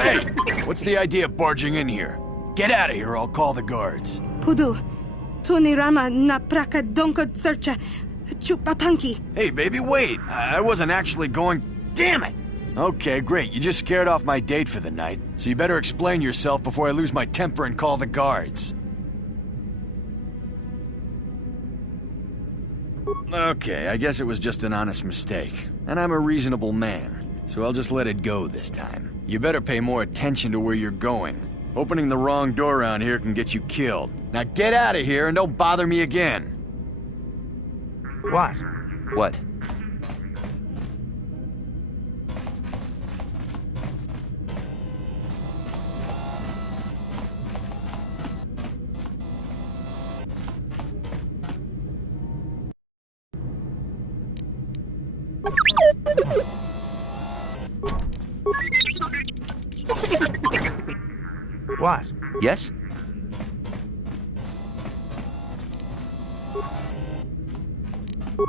Hey! What's the idea of barging in here? Get out of here, I'll call the guards. Pudu, tunirama na praka donkod searcha chupapanki. Hey, baby, wait! I wasn't actually going... Damn it! Okay, great. You just scared off my date for the night. So you better explain yourself before I lose my temper and call the guards. Okay, I guess it was just an honest mistake. And I'm a reasonable man, so I'll just let it go this time. You better pay more attention to where you're going. Opening the wrong door around here can get you killed. Now get out of here and don't bother me again. What? What? What? Yes?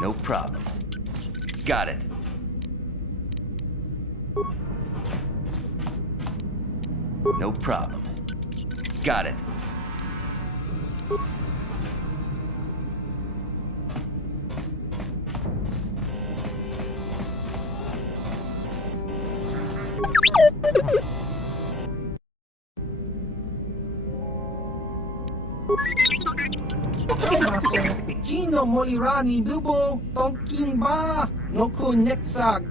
No problem. Got it. No problem. Got it. Gino Molirani Bubo Tonking Ba Noku Netsag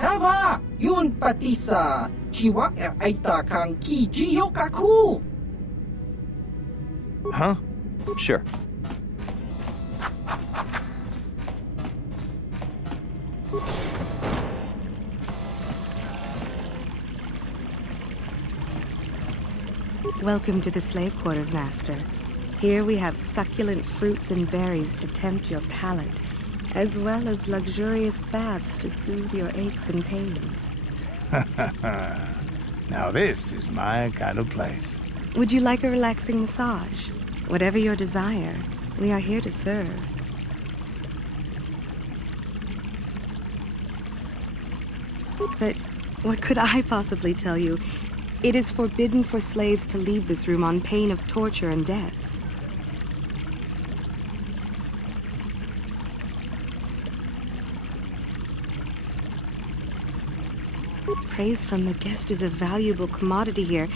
Hava Yun Patisa Chiwa Aita Kang Ki Jiyokaku. Huh? Sure. Welcome to the slave quarters, Master. Here we have succulent fruits and berries to tempt your palate, as well as luxurious baths to soothe your aches and pains. Now this is my kind of place. Would you like a relaxing massage? Whatever your desire, we are here to serve. But what could I possibly tell you? It is forbidden for slaves to leave this room on pain of torture and death. Praise from the guest is a valuable commodity here.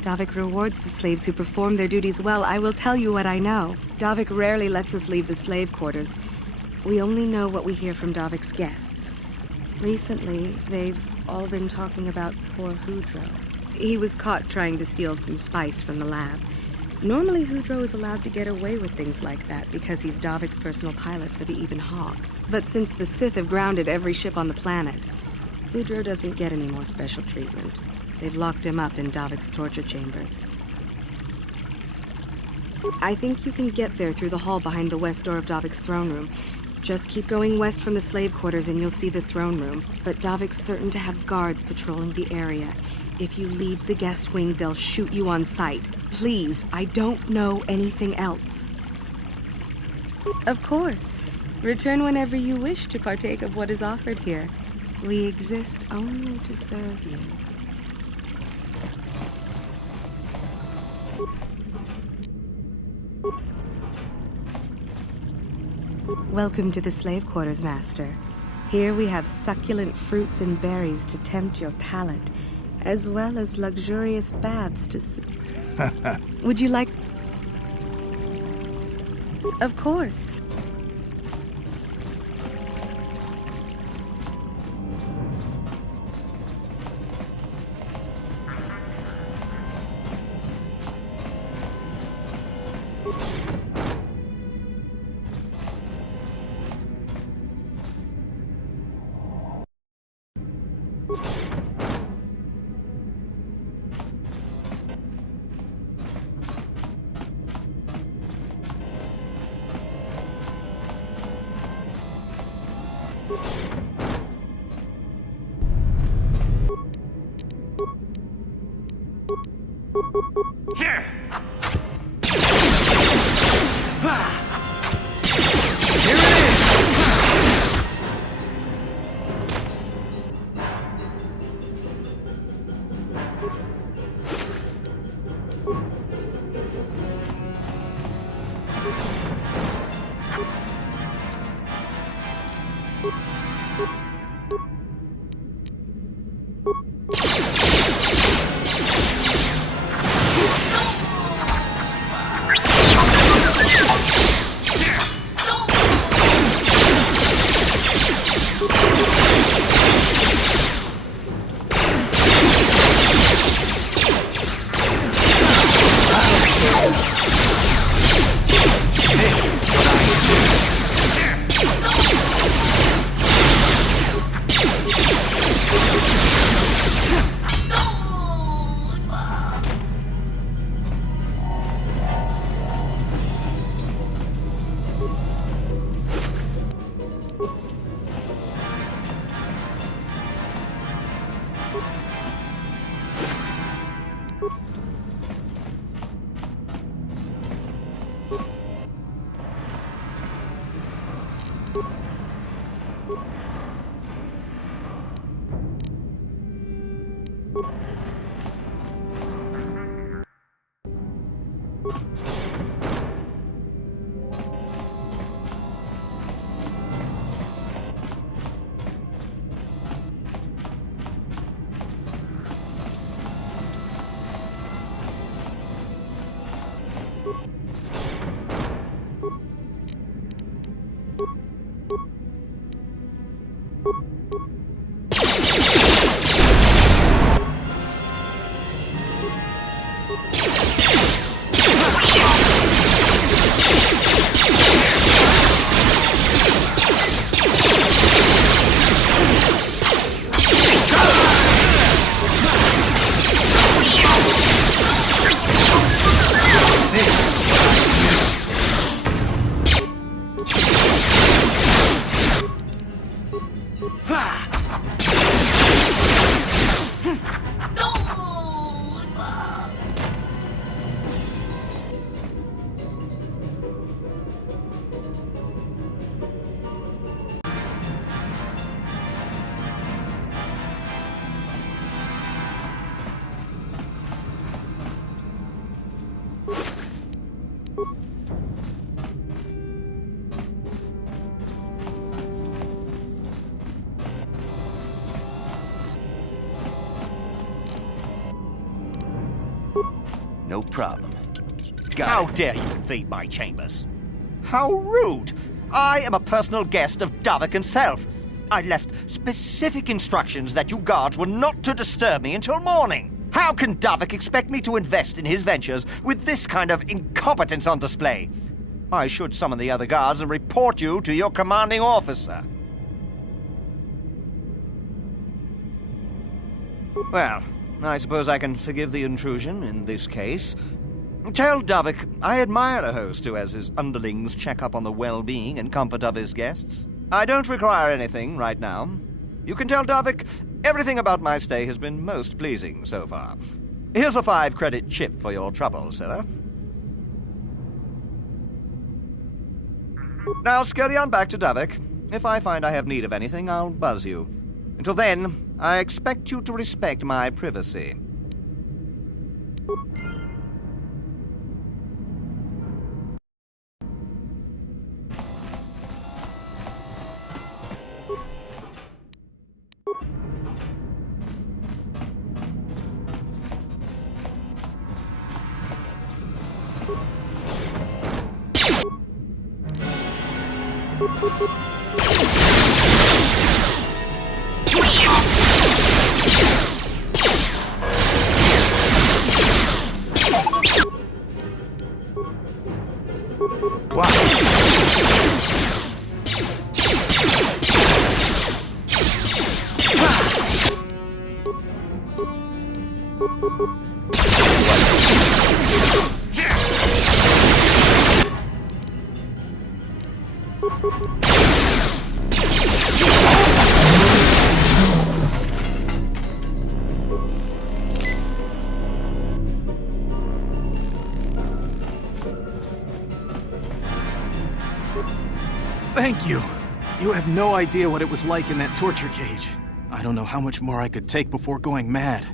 Davik rewards the slaves who perform their duties well. I will tell you what I know. Davik rarely lets us leave the slave quarters. We only know what we hear from Davik's guests. Recently, they've all been talking about poor Hudro. He was caught trying to steal some spice from the lab. Normally, Hudro is allowed to get away with things like that because he's Davik's personal pilot for the Ebon Hawk. But since the Sith have grounded every ship on the planet, Hudro doesn't get any more special treatment. They've locked him up in Davik's torture chambers. I think you can get there through the hall behind the west door of Davik's throne room. Just keep going west from the slave quarters and you'll see the throne room. But Davik's certain to have guards patrolling the area. If you leave the guest wing, they'll shoot you on sight. Please, I don't know anything else. Of course. Return whenever you wish to partake of what is offered here. We exist only to serve you. Welcome to the slave quarters, Master. Here we have succulent fruits and berries to tempt your palate, as well as luxurious baths to Would you like... Of course. Here! Here it is! No problem. How Got it. dare you invade my chambers? How rude! I am a personal guest of Davik himself. I left specific instructions that you guards were not to disturb me until morning. How can Davik expect me to invest in his ventures with this kind of incompetence on display? I should summon the other guards and report you to your commanding officer. Well, I suppose I can forgive the intrusion in this case. Tell Davik I admire a host who has his underlings check up on the well-being and comfort of his guests. I don't require anything right now. You can tell Davik everything about my stay has been most pleasing so far. Here's a 5-credit chip for your trouble, sir. Now scurry on back to Davik. If I find I have need of anything, I'll buzz you. Until then, I expect you to respect my privacy. Thank you. You have no idea what it was like in that torture cage. I don't know how much more I could take before going mad.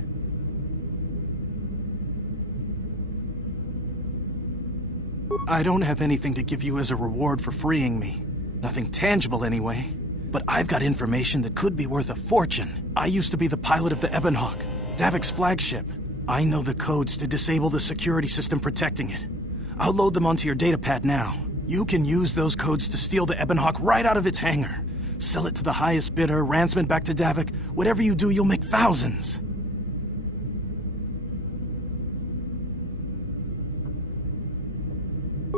I don't have anything to give you as a reward for freeing me. Nothing tangible, anyway. But I've got information that could be worth a fortune. I used to be the pilot of the Ebonhawk, Davik's flagship. I know the codes to disable the security system protecting it. I'll load them onto your datapad now. You can use those codes to steal the Ebonhawk right out of its hangar. Sell it to the highest bidder, ransom it back to Davik. Whatever you do, you'll make thousands.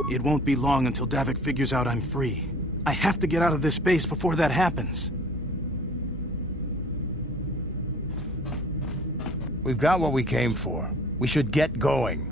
It won't be long until Davik figures out I'm free. I have to get out of this base before that happens. We've got what we came for. We should get going.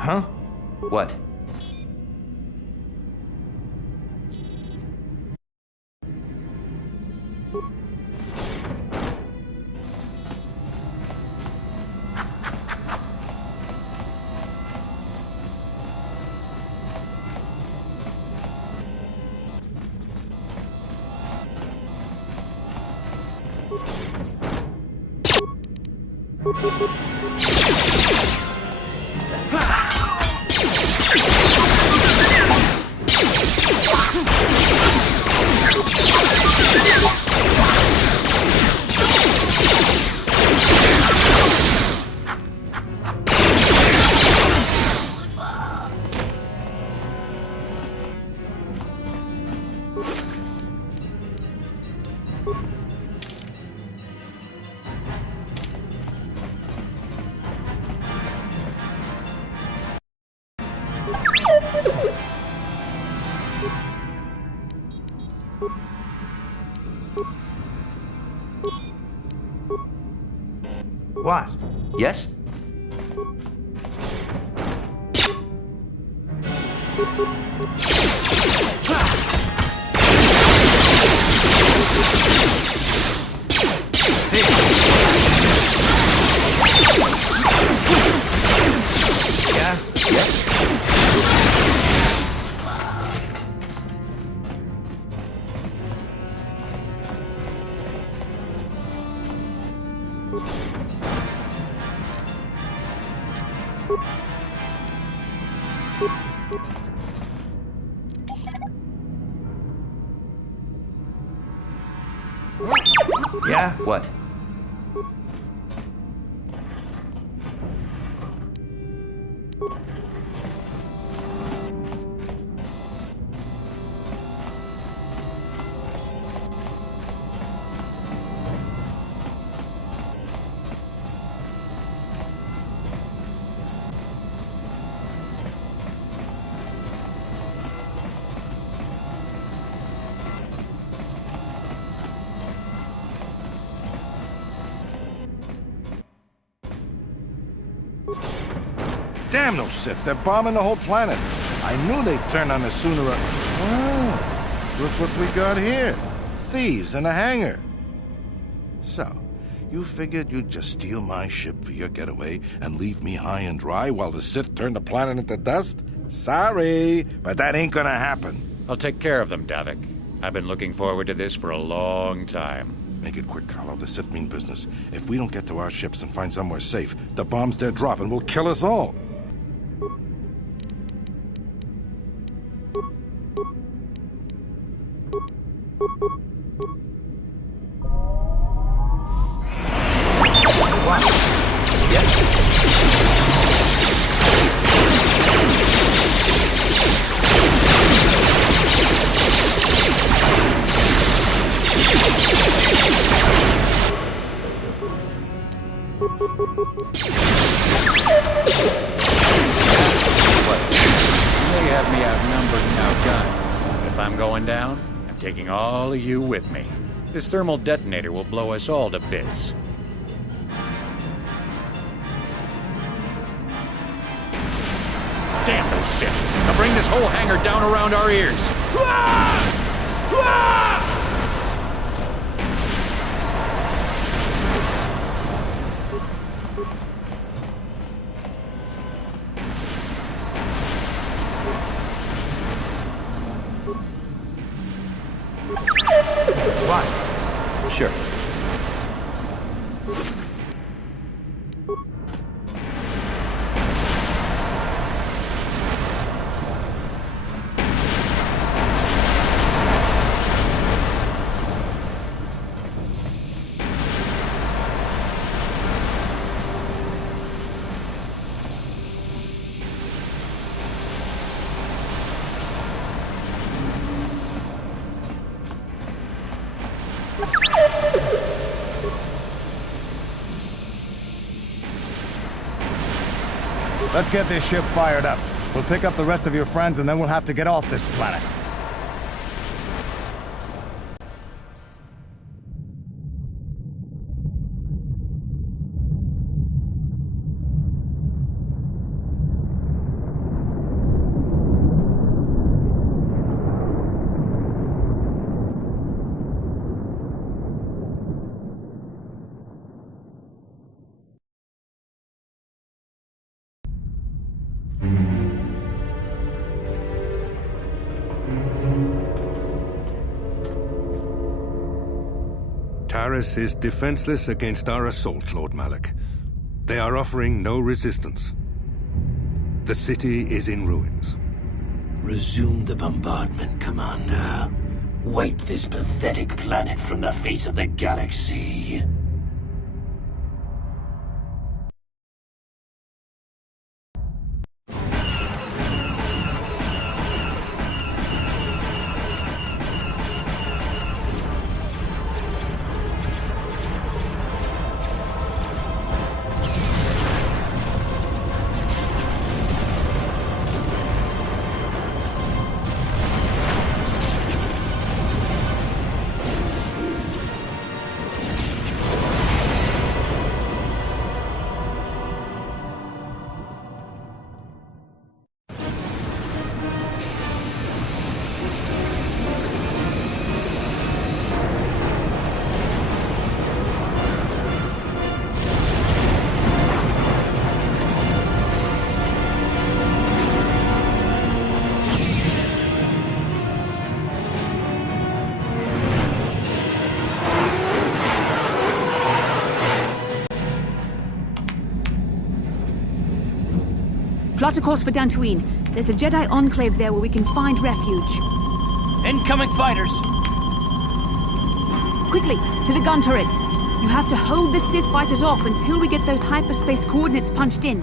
Huh? What? What? Yes? Yeah? Yes? Yeah? What? Damn those Sith, they're bombing the whole planet. I knew they'd turn on us sooner or... Oh, look what we got here. Thieves in a hangar. So, you figured you'd just steal my ship for your getaway and leave me high and dry while the Sith turned the planet into dust? Sorry, but that ain't gonna happen. I'll take care of them, Davik. I've been looking forward to this for a long time. Make it quick, Carlo. The Sith mean business. If we don't get to our ships and find somewhere safe, the bombs they're dropping will kill us all. Down, I'm taking all of you with me. This thermal detonator will blow us all to bits. Damn those Sith! Now bring this whole hangar down around our ears! Sure. Let's get this ship fired up. We'll pick up the rest of your friends and then we'll have to get off this planet. Taris is defenseless against our assault, Lord Malak. They are offering no resistance. The city is in ruins. Resume the bombardment, Commander. Wipe this pathetic planet from the face of the galaxy. Plot a course for Dantooine. There's a Jedi enclave there where we can find refuge. Incoming fighters! Quickly, to the gun turrets. You have to hold the Sith fighters off until we get those hyperspace coordinates punched in.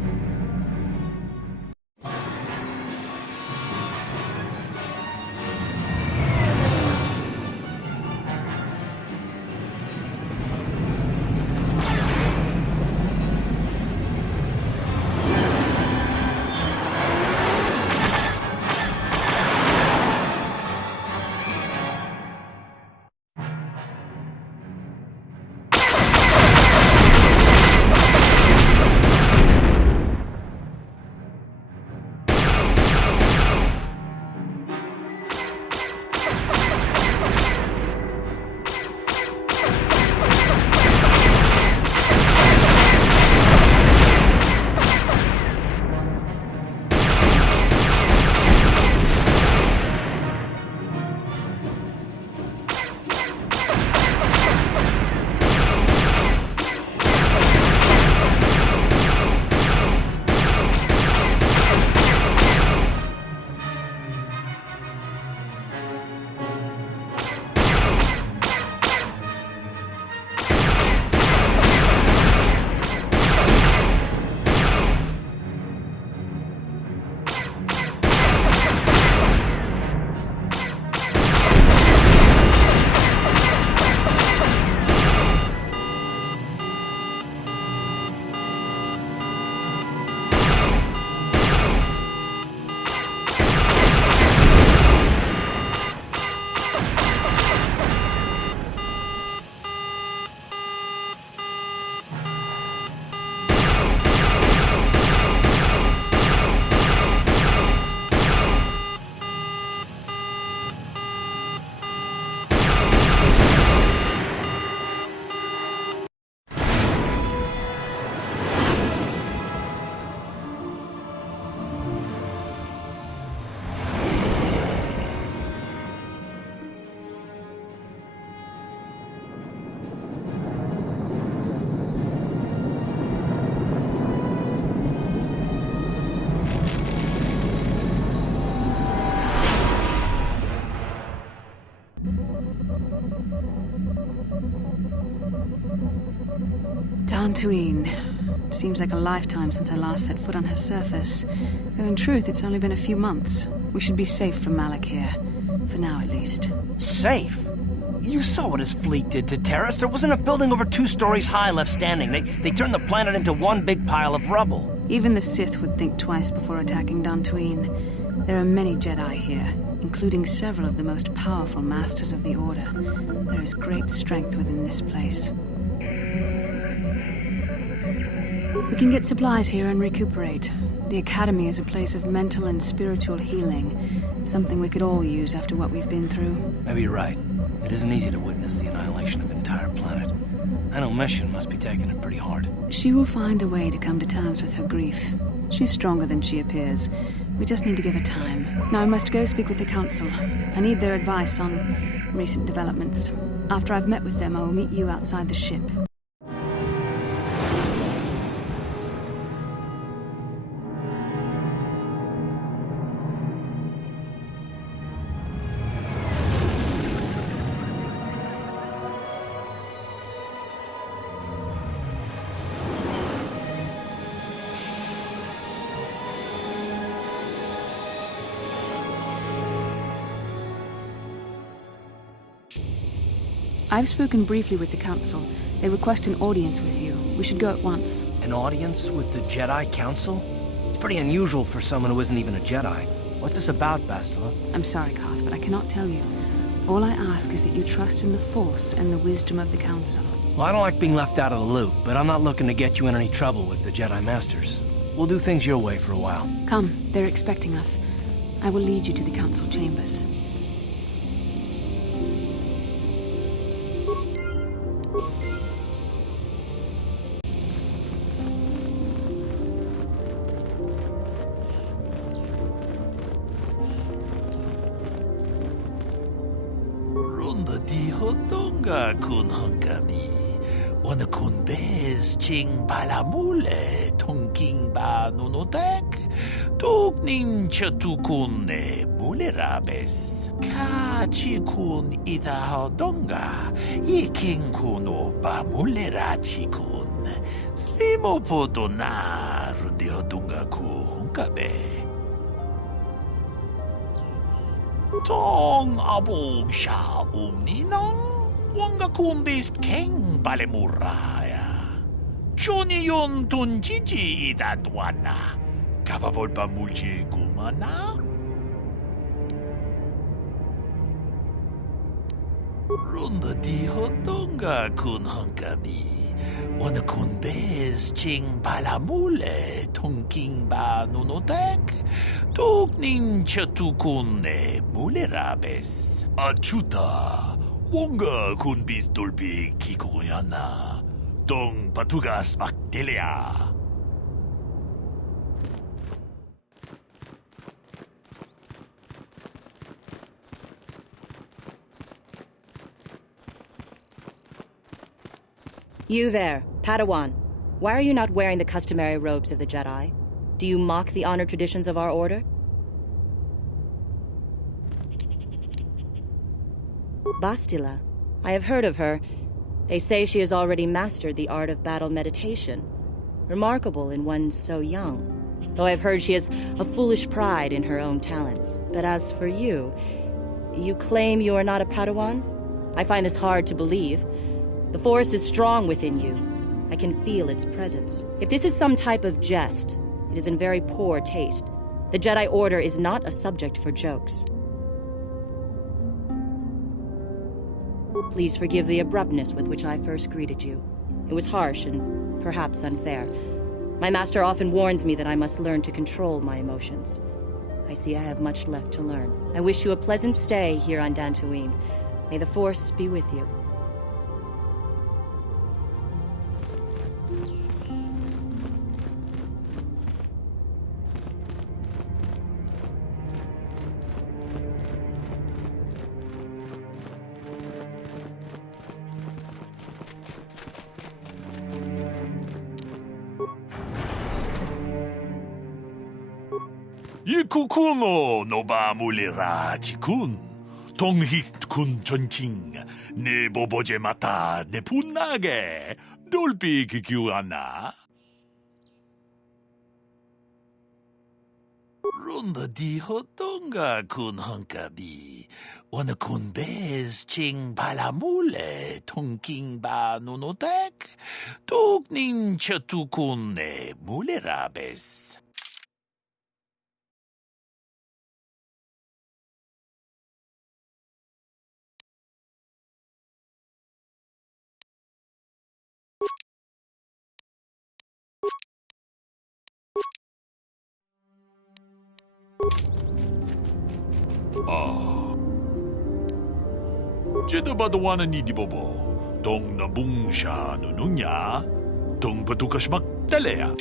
Dantooine. Seems like a lifetime since I last set foot on her surface. Though in truth, it's only been a few months. We should be safe from Malik here. For now, at least. Safe? You saw what his fleet did to Terrace. There wasn't a building over 2 stories high left standing. They turned the planet into one big pile of rubble. Even the Sith would think twice before attacking Dantooine. There are many Jedi here, including several of the most powerful Masters of the Order. There is great strength within this place. We can get supplies here and recuperate. The Academy is a place of mental and spiritual healing, something we could all use after what we've been through. Maybe you're right. It isn't easy to witness the annihilation of an entire planet. I know Mission must be taking it pretty hard. She will find a way to come to terms with her grief. She's stronger than she appears. We just need to give her time. Now I must go speak with the Council. I need their advice on recent developments. After I've met with them, I will meet you outside the ship. I've spoken briefly with the Council. They request an audience with you. We should go at once. An audience with the Jedi Council? It's pretty unusual for someone who isn't even a Jedi. What's this about, Bastila? I'm sorry, Koth, but I cannot tell you. All I ask is that you trust in the Force and the wisdom of the Council. Well, I don't like being left out of the loop, but I'm not looking to get you in any trouble with the Jedi Masters. We'll do things your way for a while. Come, they're expecting us. I will lead you to the Council chambers. kun hangami ona kun bez ching balamule tonking ba nunotek tuk nin chatukun mulerabes kachi kun ida hodonga yiking kuno ba mulerachi kun slimo podona rundi hodunga ku hunkabe Tong abog siya ninang wanga kumbis keng balemuraya. Johnny yon tunjiji idadwana. Kapabol pa mulji gumana? Runda di hodonga kun hangkabi. Wana kun bez ching balamule tongking ba nunotek. Tugnin chatukun mulerabes. Achuta, wonga kun bis dolbi kikoyana. Tong patugas maktelia. You there, Padawan. Why are you not wearing the customary robes of the Jedi? Do you mock the honored traditions of our order? Bastila. I have heard of her. They say she has already mastered the art of battle meditation. Remarkable in one so young. Though I've heard she has a foolish pride in her own talents. But as for you, you claim you are not a Padawan? I find this hard to believe. The Force is strong within you. I can feel its presence. If this is some type of jest, it is in very poor taste. The Jedi Order is not a subject for jokes. Please forgive the abruptness with which I first greeted you. It was harsh and perhaps unfair. My master often warns me that I must learn to control my emotions. I see I have much left to learn. I wish you a pleasant stay here on Dantooine. May the Force be with you. Ikukuno no ba mulera chikun. 동힉 군 전칭 네 보보제 마타 네 분나게 돌비 기규하나 론다 디호동가 군 헝가비 오늘 군 베스 칭 발라몰레 통킹바 누노닥 독닌 셔투군네 몰레라베스 제다바도와는 이디보보 동나붕샤 누누냐 동바두카시막 달래야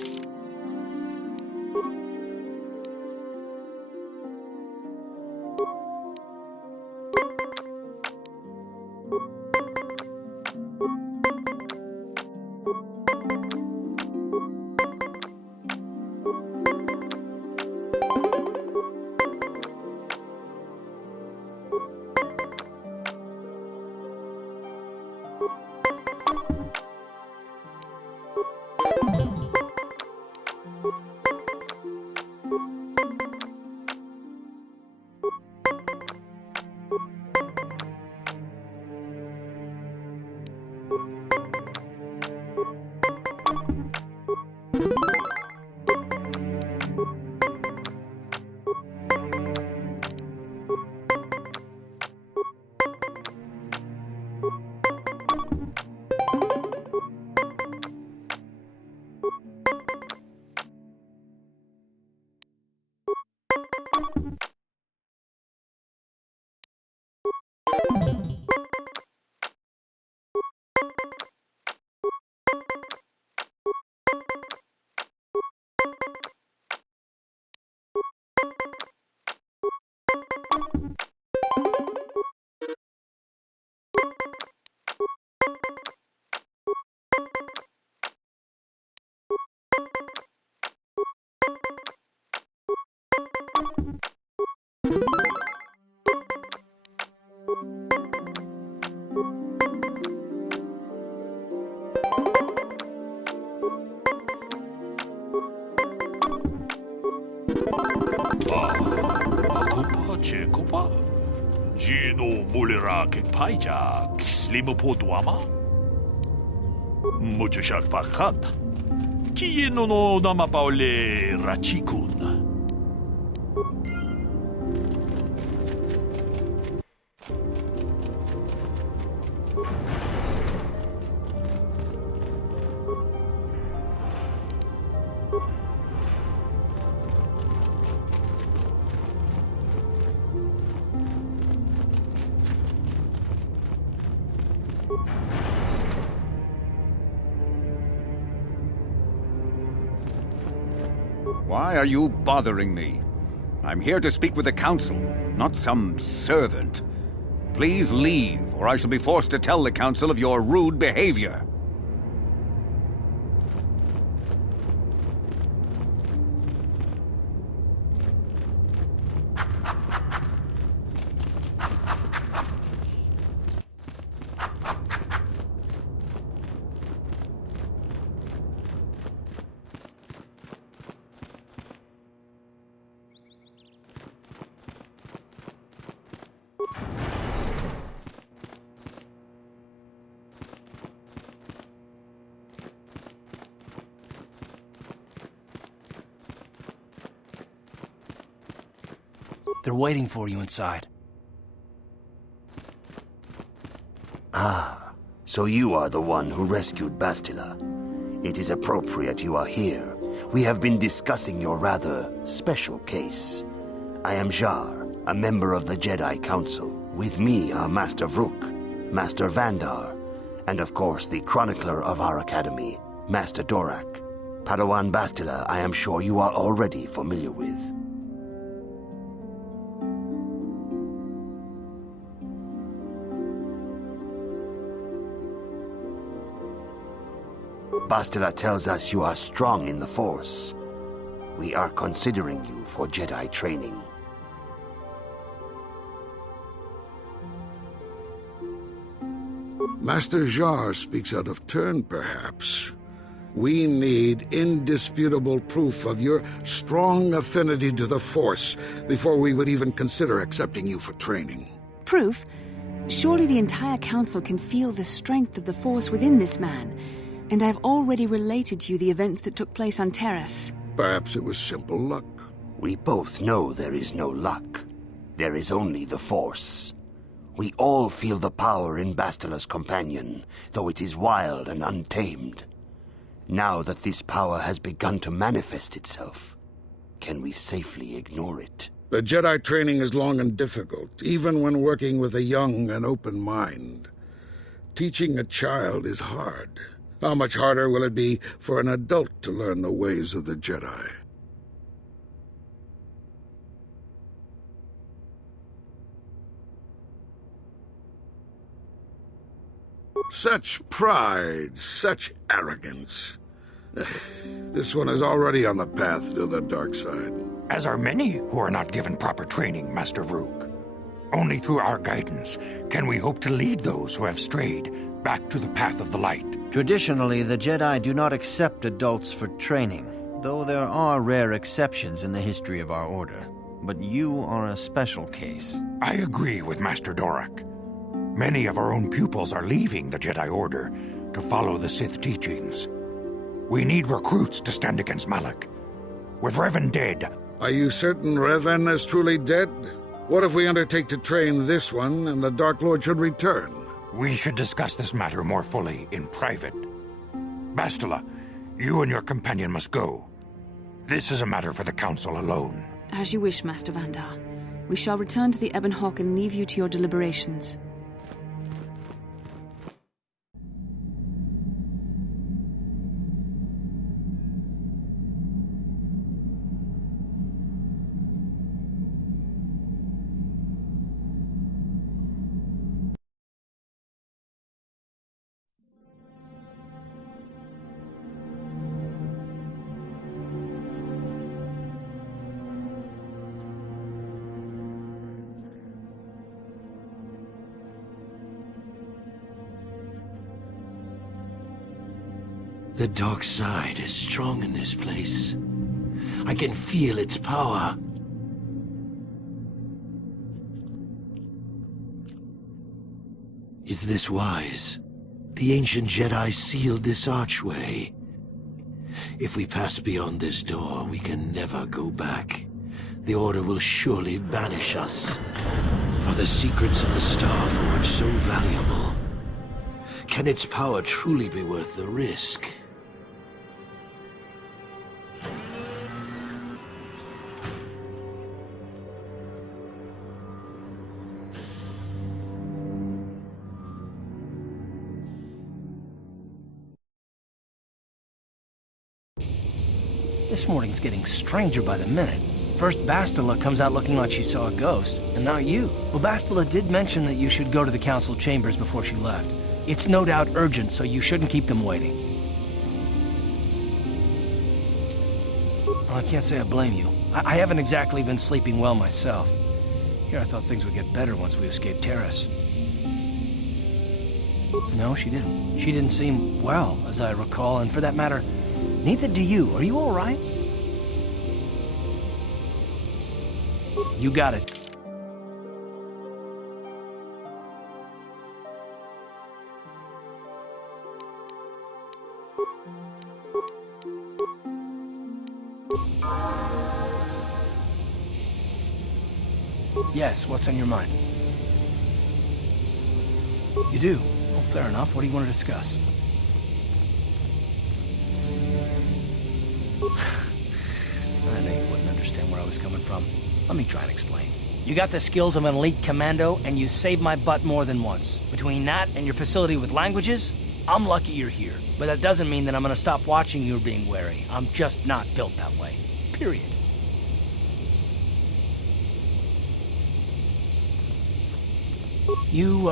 제코바 지노 몰레라 갱파이자 키슬리무 포도아마 무주샥 바칸다 키에노노 나마파올레 라치군 Why are you bothering me? I'm here to speak with the Council, not some servant. Please leave, or I shall be forced to tell the Council of your rude behavior. They're waiting for you inside. Ah, so you are the one who rescued Bastila. It is appropriate you are here. We have been discussing your rather special case. I am Jar, a member of the Jedi Council. With me are Master Vrook, Master Vandar, and of course the chronicler of our academy, Master Dorak. Padawan Bastila, I am sure you are already familiar with. Bastila tells us you are strong in the Force. We are considering you for Jedi training. Master Jar speaks out of turn, perhaps. We need indisputable proof of your strong affinity to the Force before we would even consider accepting you for training. Proof? Surely the entire Council can feel the strength of the Force within this man. And I've already related to you the events that took place on Terrace. Perhaps it was simple luck. We both know there is no luck. There is only the Force. We all feel the power in Bastila's companion, though it is wild and untamed. Now that this power has begun to manifest itself, can we safely ignore it? The Jedi training is long and difficult, even when working with a young and open mind. Teaching a child is hard. How much harder will it be for an adult to learn the ways of the Jedi? Such pride, such arrogance. This one is already on the path to the dark side. As are many who are not given proper training, Master Vrook. Only through our guidance can we hope to lead those who have strayed back to the path of the light. Traditionally, the Jedi do not accept adults for training, though there are rare exceptions in the history of our order. But you are a special case. I agree with Master Dorak. Many of our own pupils are leaving the Jedi Order to follow the Sith teachings. We need recruits to stand against Malak. With Revan dead... Are you certain Revan is truly dead? What if we undertake to train this one and the Dark Lord should return? We should discuss this matter more fully in private. Bastila, you and your companion must go. This is a matter for the Council alone. As you wish, Master Vandar. We shall return to the Ebon Hawk and leave you to your deliberations. The dark side is strong in this place. I can feel its power. Is this wise? The ancient Jedi sealed this archway. If we pass beyond this door, we can never go back. The Order will surely banish us. Are the secrets of the Star Forge so valuable? Can its power truly be worth the risk? This morning's getting stranger by the minute. First Bastila comes out looking like she saw a ghost, and now you. Well, Bastila did mention that you should go to the Council chambers before she left. It's no doubt urgent, so you shouldn't keep them waiting. Well, I can't say I blame you. I haven't exactly been sleeping well myself. Here I thought things would get better once we escaped Terrace. No, she didn't. She didn't seem well, as I recall, and for that matter, neither do you. Are you all right? You got it. Yes, what's on your mind? You do? Well, fair enough. What do you want to discuss? I knew you wouldn't understand where I was coming from. Let me try and explain. You got the skills of an elite commando, and you saved my butt more than once. Between that and your facility with languages, I'm lucky you're here. But that doesn't mean that I'm gonna stop watching you being wary. I'm just not built that way. Period. You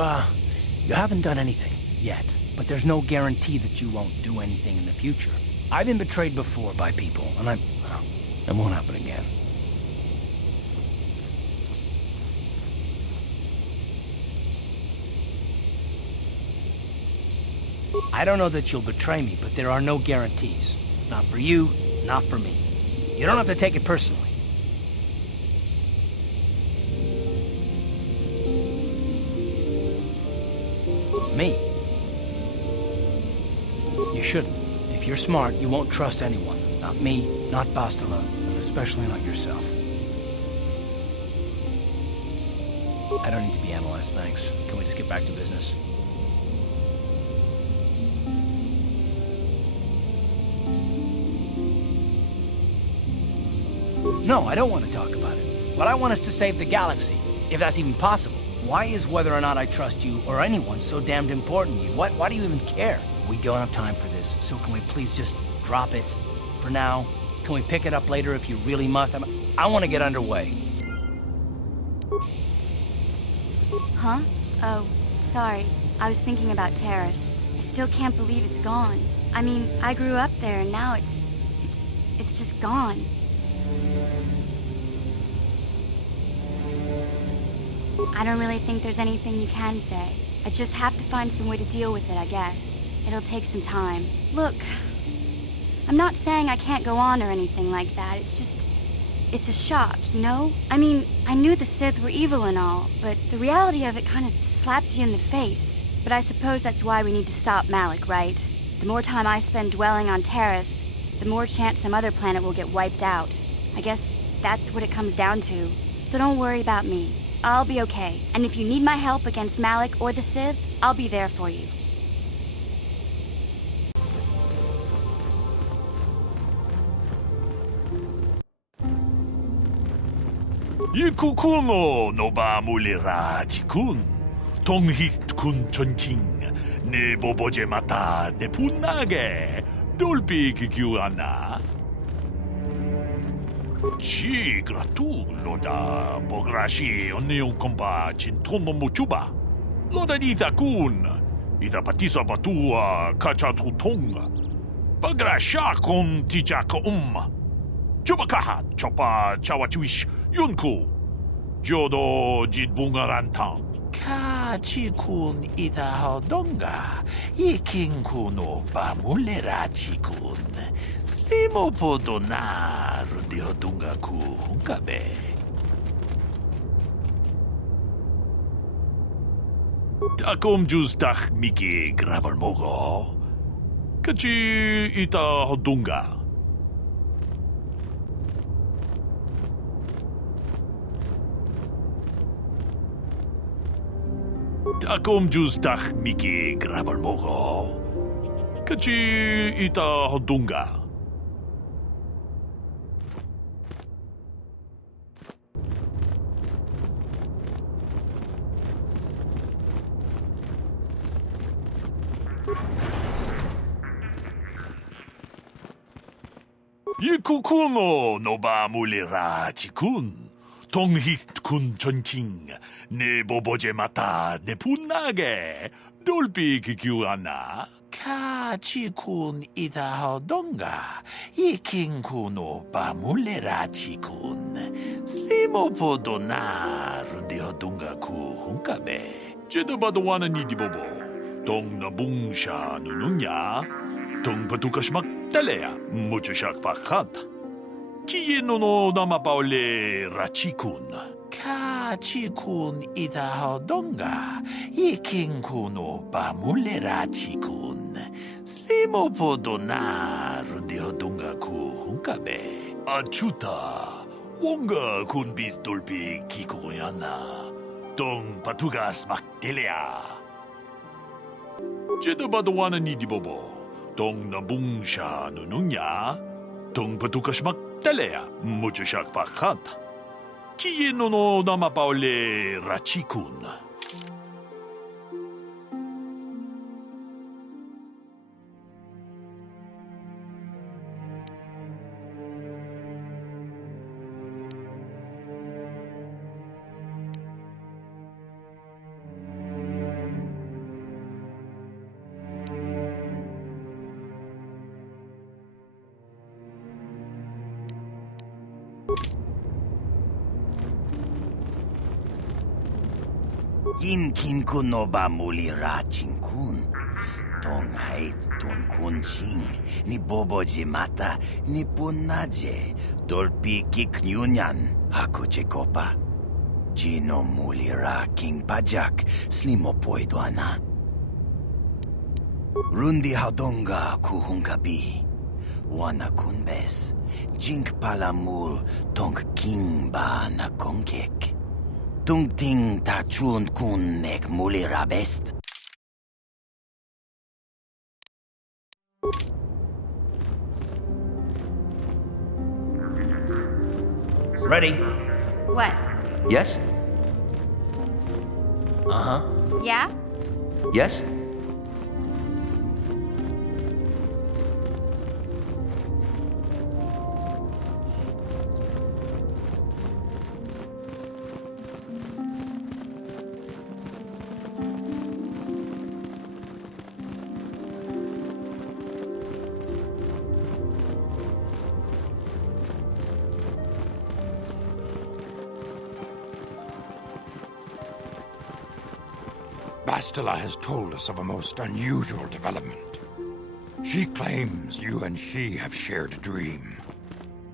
haven't done anything yet, but there's no guarantee that you won't do anything in the future. I've been betrayed before by people, and it won't happen again. I don't know that you'll betray me, but there are no guarantees. Not for you, not for me. You don't have to take it personally. Me? You shouldn't. If you're smart, you won't trust anyone. Not me, not Bastila, and especially not yourself. I don't need to be analyzed, thanks. Can we just get back to business? No, I don't want to talk about it. What I want is to save the galaxy, if that's even possible. Why is whether or not I trust you or anyone so damned important to you? Why do you even care? We don't have time for this, so can we please just drop it for now? Can we pick it up later if you really must? I want to get underway. Huh? Oh, sorry. I was thinking about Terrace. I still can't believe it's gone. I mean, I grew up there and now it's just gone. I don't really think there's anything you can say. I just have to find some way to deal with it, I guess. It'll take some time. Look, I'm not saying I can't go on or anything like that. It's a shock, you know? I mean, I knew the Sith were evil and all, but the reality of it kind of slaps you in the face. But I suppose that's why we need to stop Malak, right? The more time I spend dwelling on Terrace, the more chance some other planet will get wiped out. I guess that's what it comes down to. So don't worry about me. I'll be okay. And if you need my help against Malak or the Sith, I'll be there for you. Ikukuno no ba mulira jikun. Tonghit kun chonching. Ne boboje mata de punage. Dolpi kikiuana. Ci gratu loda bograshi oneo komba cintono mochuba. Loda ita kun. Ita patisa batua kachatutonga. Bagrasha kon tijaka Chubakaha chopa chawachuish yunku. Jodo jidbungarantang. Kachikun ita hodonga. Yikinku no bamulera chikun. Slimo podona rundi hodunga ku hunkabe. Takom justach miki grabalmogo. Kachi ita hodunga. Takom justach miki grabalmogo. Kachi ita hodunga. Yikukuno no ba mulira chikun. Tonghit kun chonching. Ne boboje mata de punage. Dolpi kikiuana. Kachikun ita hodonga. Yikinku no ba mulira chikun. Slimo podona rundi hodunga ku hunkabe. Jedo badawana ni di bobo. Tong na bungsha nununya. Tong patukashmak talea. Mucho shak pakhat. Kieno no namapaole rachikun. Kachikun ita hodonga. Yikinku no bamule rachikun. Slimo podona rundi hodonga ku hunkabe. Achuta. Wonga kun bis dolpi kikoyana. Tong patugas maktelea. Jedo badawana ni di bobo. Tong nabungsha nununya. Tong patukashmak talea. Mucho shak pakhat. Kieno no namapaole rachikun. Yinkinku no ba mulira chinkun. tong hait tun kunching ni boboji mata ni punaje dolpi kiknyunyan hakuche kopa. Gino mulira king pajak slimo poidoana. Rundi hadonga kuhungabi. Wana kunbes. Jink palamul tong king ba na kongkek. Tung ting ta chun kun nek mulira best. Ready? What? Yes? Uh-huh. Yeah? Yes? Bastila has told us of a most unusual development. She claims you and she have shared a dream.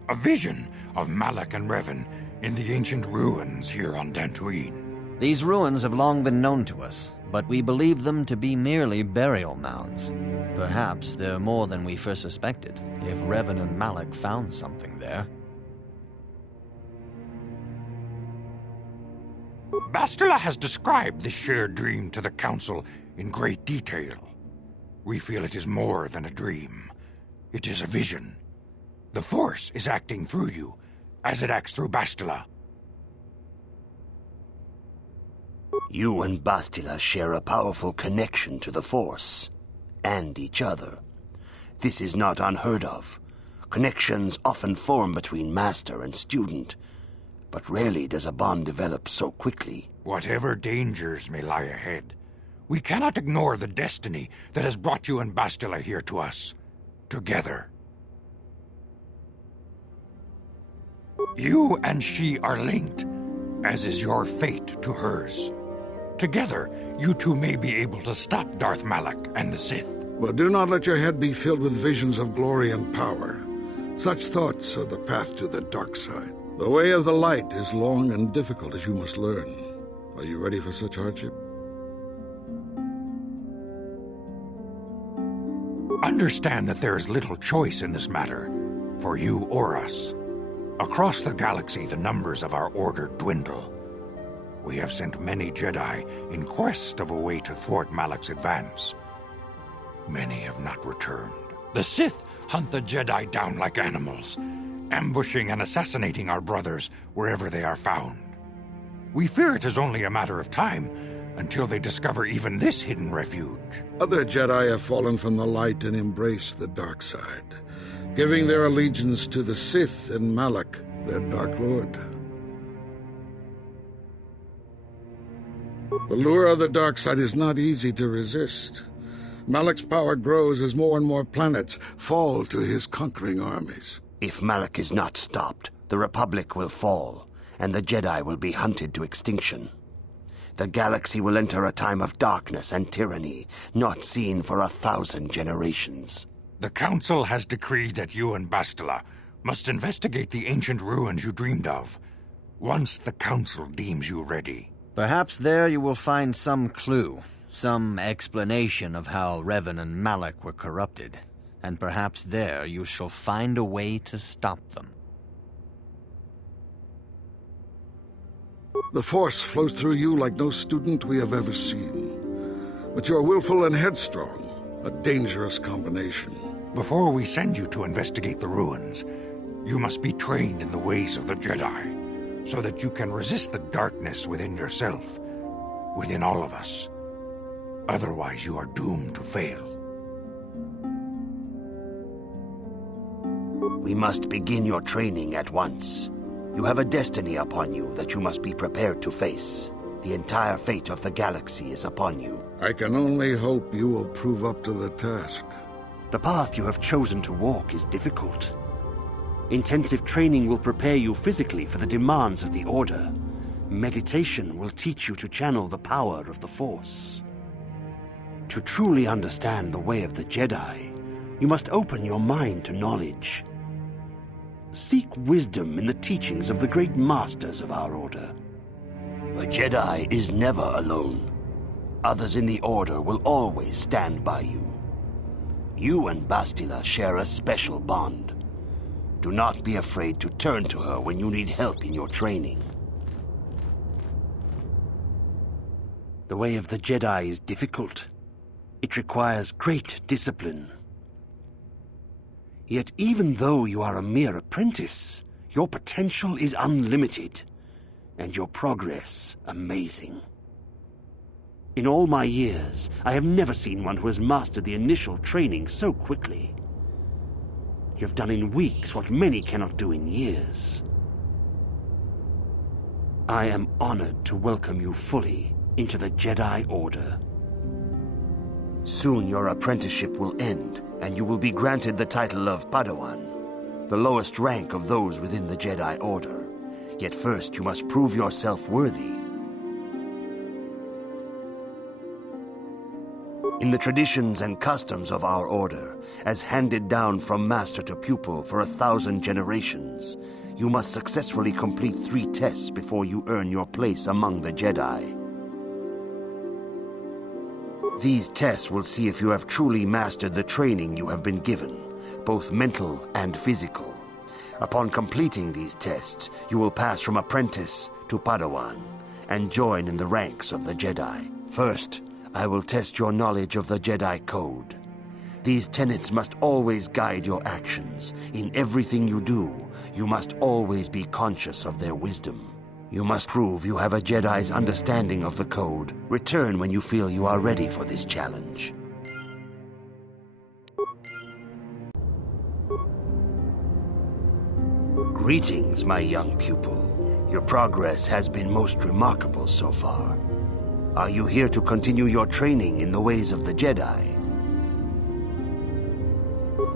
A vision of Malak and Revan in the ancient ruins here on Dantooine. These ruins have long been known to us, but we believe them to be merely burial mounds. Perhaps they're more than we first suspected, if Revan and Malak found something there. Bastila has described this shared dream to the Council in great detail. We feel it is more than a dream. It is a vision. The Force is acting through you, as it acts through Bastila. You and Bastila share a powerful connection to the Force, and each other. This is not unheard of. Connections often form between master and student, but rarely does a bond develop so quickly. Whatever dangers may lie ahead, we cannot ignore the destiny that has brought you and Bastila here to us, together. You and she are linked, as is your fate to hers. Together, you two may be able to stop Darth Malak and the Sith. But do not let your head be filled with visions of glory and power. Such thoughts are the path to the dark side. The way of the light is long and difficult, as you must learn. Are you ready for such hardship? Understand that there is little choice in this matter, for you or us. Across the galaxy, the numbers of our order dwindle. We have sent many Jedi in quest of a way to thwart Malak's advance. Many have not returned. The Sith hunt the Jedi down like animals, ambushing and assassinating our brothers wherever they are found. We fear it is only a matter of time until they discover even this hidden refuge. Other Jedi have fallen from the light and embraced the dark side, giving their allegiance to the Sith and Malak, their Dark Lord. The lure of the dark side is not easy to resist. Malak's power grows as more and more planets fall to his conquering armies. If Malak is not stopped, the Republic will fall, and the Jedi will be hunted to extinction. The galaxy will enter a time of darkness and tyranny, not seen for 1,000 generations. The Council has decreed that you and Bastila must investigate the ancient ruins you dreamed of, once the Council deems you ready. Perhaps there you will find some clue, some explanation of how Revan and Malak were corrupted. And perhaps there you shall find a way to stop them. The Force flows through you like no student we have ever seen. But you are willful and headstrong, a dangerous combination. Before we send you to investigate the ruins, you must be trained in the ways of the Jedi, so that you can resist the darkness within yourself, within all of us. Otherwise, you are doomed to fail. We must begin your training at once. You have a destiny upon you that you must be prepared to face. The entire fate of the galaxy is upon you. I can only hope you will prove up to the task. The path you have chosen to walk is difficult. Intensive training will prepare you physically for the demands of the Order. Meditation will teach you to channel the power of the Force. To truly understand the way of the Jedi, you must open your mind to knowledge. Seek wisdom in the teachings of the great masters of our order. A Jedi is never alone. Others in the Order will always stand by you. You and Bastila share a special bond. Do not be afraid to turn to her when you need help in your training. The way of the Jedi is difficult. It requires great discipline. Yet even though you are a mere apprentice, your potential is unlimited, and your progress amazing. In all my years, I have never seen one who has mastered the initial training so quickly. You have done in weeks what many cannot do in years. I am honored to welcome you fully into the Jedi Order. Soon your apprenticeship will end, and you will be granted the title of Padawan, the lowest rank of those within the Jedi Order. Yet first you must prove yourself worthy. In the traditions and customs of our order, as handed down from master to pupil for 1,000 generations, you must successfully complete 3 tests before you earn your place among the Jedi. These tests will see if you have truly mastered the training you have been given, both mental and physical. Upon completing these tests, you will pass from apprentice to Padawan and join in the ranks of the Jedi. First, I will test your knowledge of the Jedi Code. These tenets must always guide your actions. In everything you do, you must always be conscious of their wisdom. You must prove you have a Jedi's understanding of the Code. Return when you feel you are ready for this challenge. Greetings, my young pupil. Your progress has been most remarkable so far. Are you here to continue your training in the ways of the Jedi?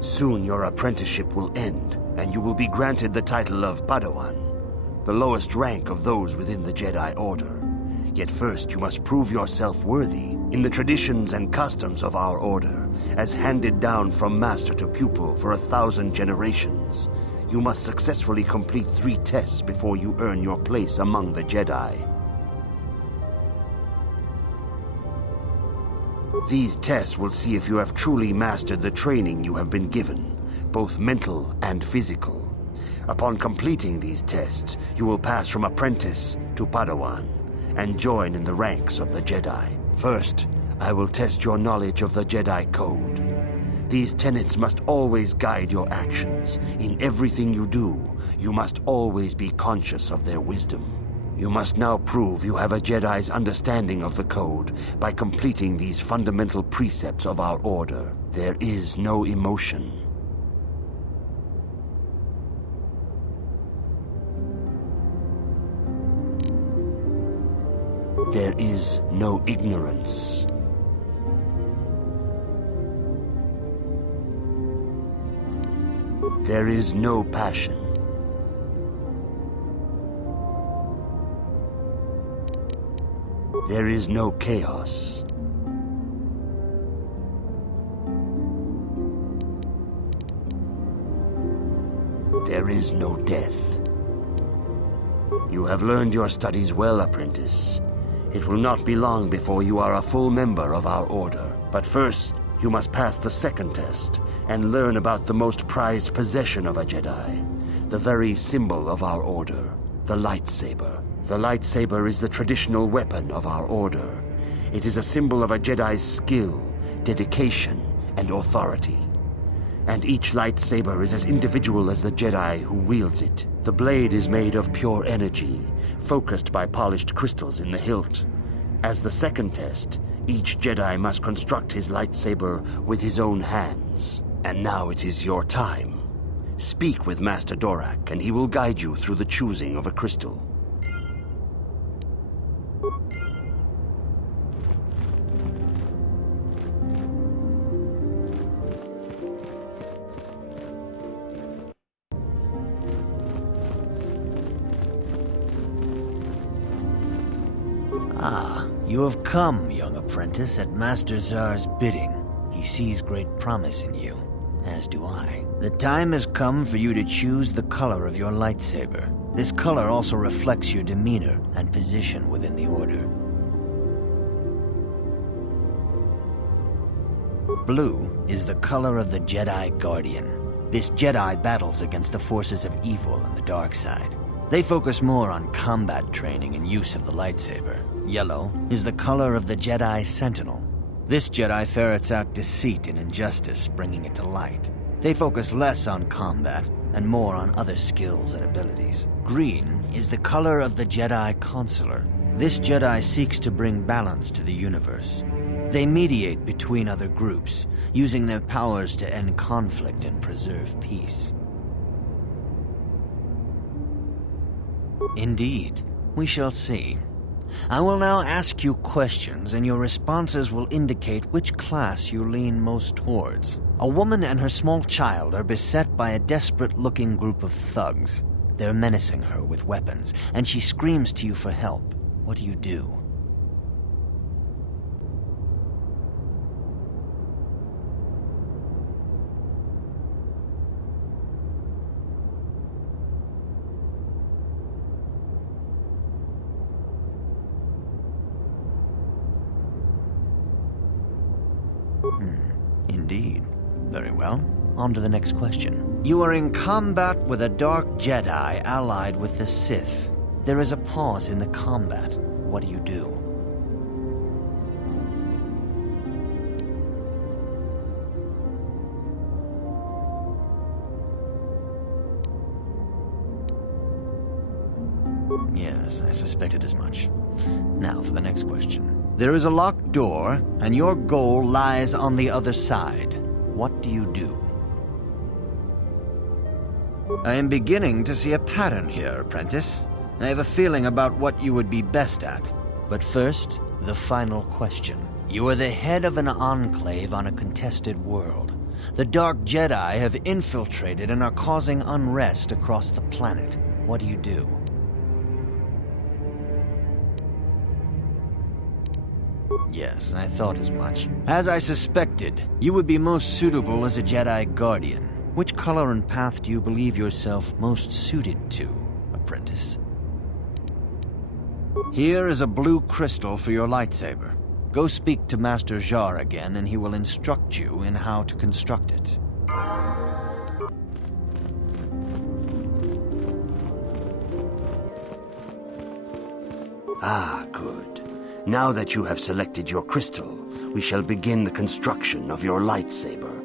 Soon your apprenticeship will end, and you will be granted the title of Padawan, the lowest rank of those within the Jedi Order. Yet first you must prove yourself worthy. In the traditions and customs of our order, as handed down from master to pupil for 1,000 generations, you must successfully complete 3 tests before you earn your place among the Jedi. These tests will see if you have truly mastered the training you have been given, both mental and physical. Upon completing these tests, you will pass from apprentice to Padawan and join in the ranks of the Jedi. First, I will test your knowledge of the Jedi Code. These tenets must always guide your actions. In everything you do, you must always be conscious of their wisdom. You must now prove you have a Jedi's understanding of the Code by completing these fundamental precepts of our order. There is no emotion. There is no ignorance. There is no passion. There is no chaos. There is no death. You have learned your studies well, apprentice. It will not be long before you are a full member of our order. But first, you must pass the second test and learn about the most prized possession of a Jedi, the very symbol of our order, the lightsaber. The lightsaber is the traditional weapon of our order. It is a symbol of a Jedi's skill, dedication, and authority. And each lightsaber is as individual as the Jedi who wields it. The blade is made of pure energy, focused by polished crystals in the hilt. As the second test, each Jedi must construct his lightsaber with his own hands. And now it is your time. Speak with Master Dorak, and he will guide you through the choosing of a crystal. You have come, young apprentice, at Master Zar's bidding. He sees great promise in you, as do I. The time has come for you to choose the color of your lightsaber. This color also reflects your demeanor and position within the Order. Blue is the color of the Jedi Guardian. This Jedi battles against the forces of evil and the dark side. They focus more on combat training and use of the lightsaber. Yellow is the color of the Jedi Sentinel. This Jedi ferrets out deceit and injustice, bringing it to light. They focus less on combat and more on other skills and abilities. Green is the color of the Jedi Consular. This Jedi seeks to bring balance to the universe. They mediate between other groups, using their powers to end conflict and preserve peace. Indeed, we shall see. I will now ask you questions, and your responses will indicate which class you lean most towards. A woman and her small child are beset by a desperate-looking group of thugs. They're menacing her with weapons, and she screams to you for help. What do you do? Indeed. Very well. On to the next question. You are in combat with a dark Jedi allied with the Sith. There is a pause in the combat. What do you do? Yes, I suspected as much. Now for the next question. There is a locked door, and your goal lies on the other side. What do you do? I am beginning to see a pattern here, apprentice. I have a feeling about what you would be best at. But first, the final question. You are the head of an enclave on a contested world. The Dark Jedi have infiltrated and are causing unrest across the planet. What do you do? Yes, I thought as much. As I suspected, you would be most suitable as a Jedi Guardian. Which color and path do you believe yourself most suited to, apprentice? Here is a blue crystal for your lightsaber. Go speak to Master Zhar again, and he will instruct you in how to construct it. Ah, good. Now that you have selected your crystal, we shall begin the construction of your lightsaber.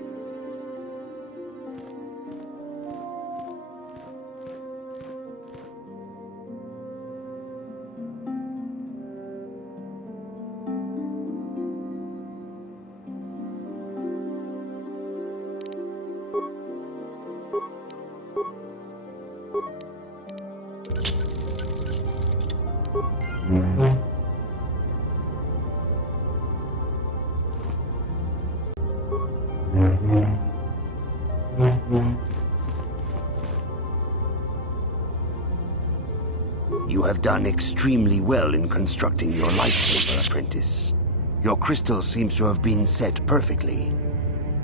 You have done extremely well in constructing your lightsaber, apprentice. Your crystal seems to have been set perfectly.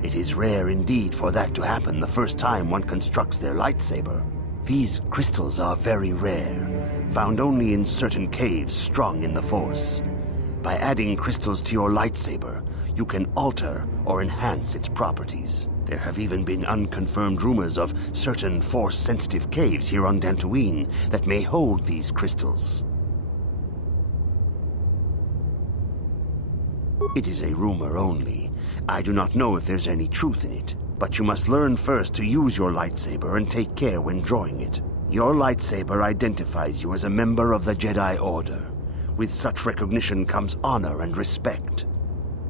It is rare indeed for that to happen the first time one constructs their lightsaber. These crystals are very rare, found only in certain caves strong in the Force. By adding crystals to your lightsaber, you can alter or enhance its properties. There have even been unconfirmed rumors of certain Force-sensitive caves here on Dantooine that may hold these crystals. It is a rumor only. I do not know if there's any truth in it, but you must learn first to use your lightsaber and take care when drawing it. Your lightsaber identifies you as a member of the Jedi Order. With such recognition comes honor and respect,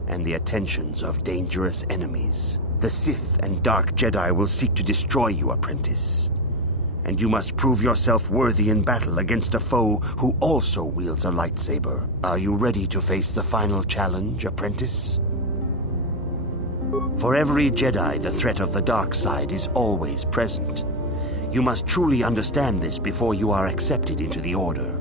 and the attentions of dangerous enemies. The Sith and Dark Jedi will seek to destroy you, apprentice. And you must prove yourself worthy in battle against a foe who also wields a lightsaber. Are you ready to face the final challenge, apprentice? For every Jedi, the threat of the dark side is always present. You must truly understand this before you are accepted into the Order.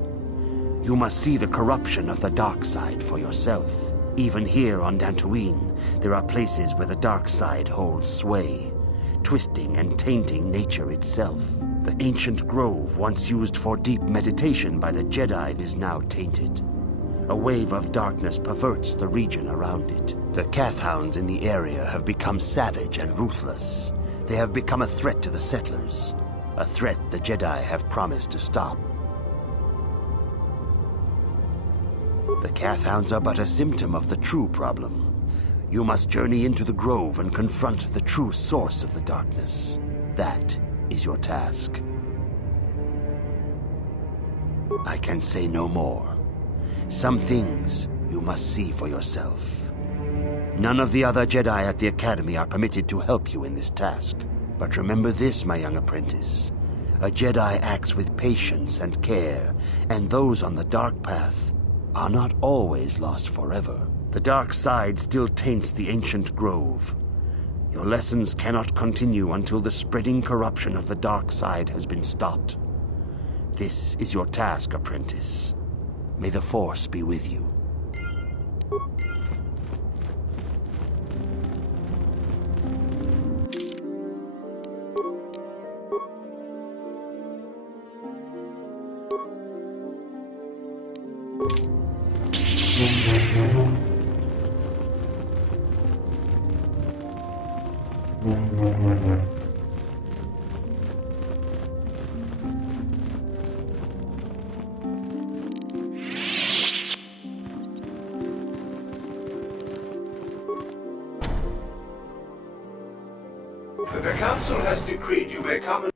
You must see the corruption of the dark side for yourself. Even here on Dantooine, there are places where the dark side holds sway, twisting and tainting nature itself. The ancient grove, once used for deep meditation by the Jedi, is now tainted. A wave of darkness perverts the region around it. The Kathhounds in the area have become savage and ruthless. They have become a threat to the settlers, a threat the Jedi have promised to stop. The Kathhounds are but a symptom of the true problem. You must journey into the grove and confront the true source of the darkness. That is your task. I can say no more. Some things you must see for yourself. None of the other Jedi at the Academy are permitted to help you in this task. But remember this, my young apprentice. A Jedi acts with patience and care, and those on the dark path are not always lost forever. The dark side still taints the ancient grove. Your lessons cannot continue until the spreading corruption of the dark side has been stopped. This is your task, apprentice. May the Force be with you. The Council has decreed you may come.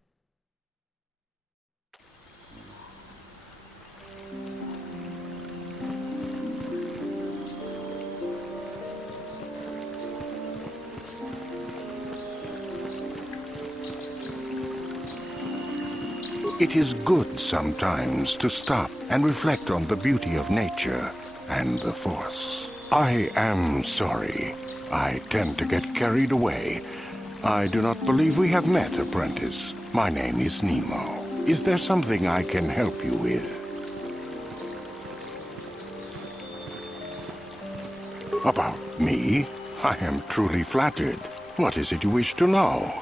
It is good sometimes to stop and reflect on the beauty of nature and the Force. I am sorry. I tend to get carried away. I do not believe we have met, apprentice. My name is Nemo. Is there something I can help you with? About me? I am truly flattered. What is it you wish to know?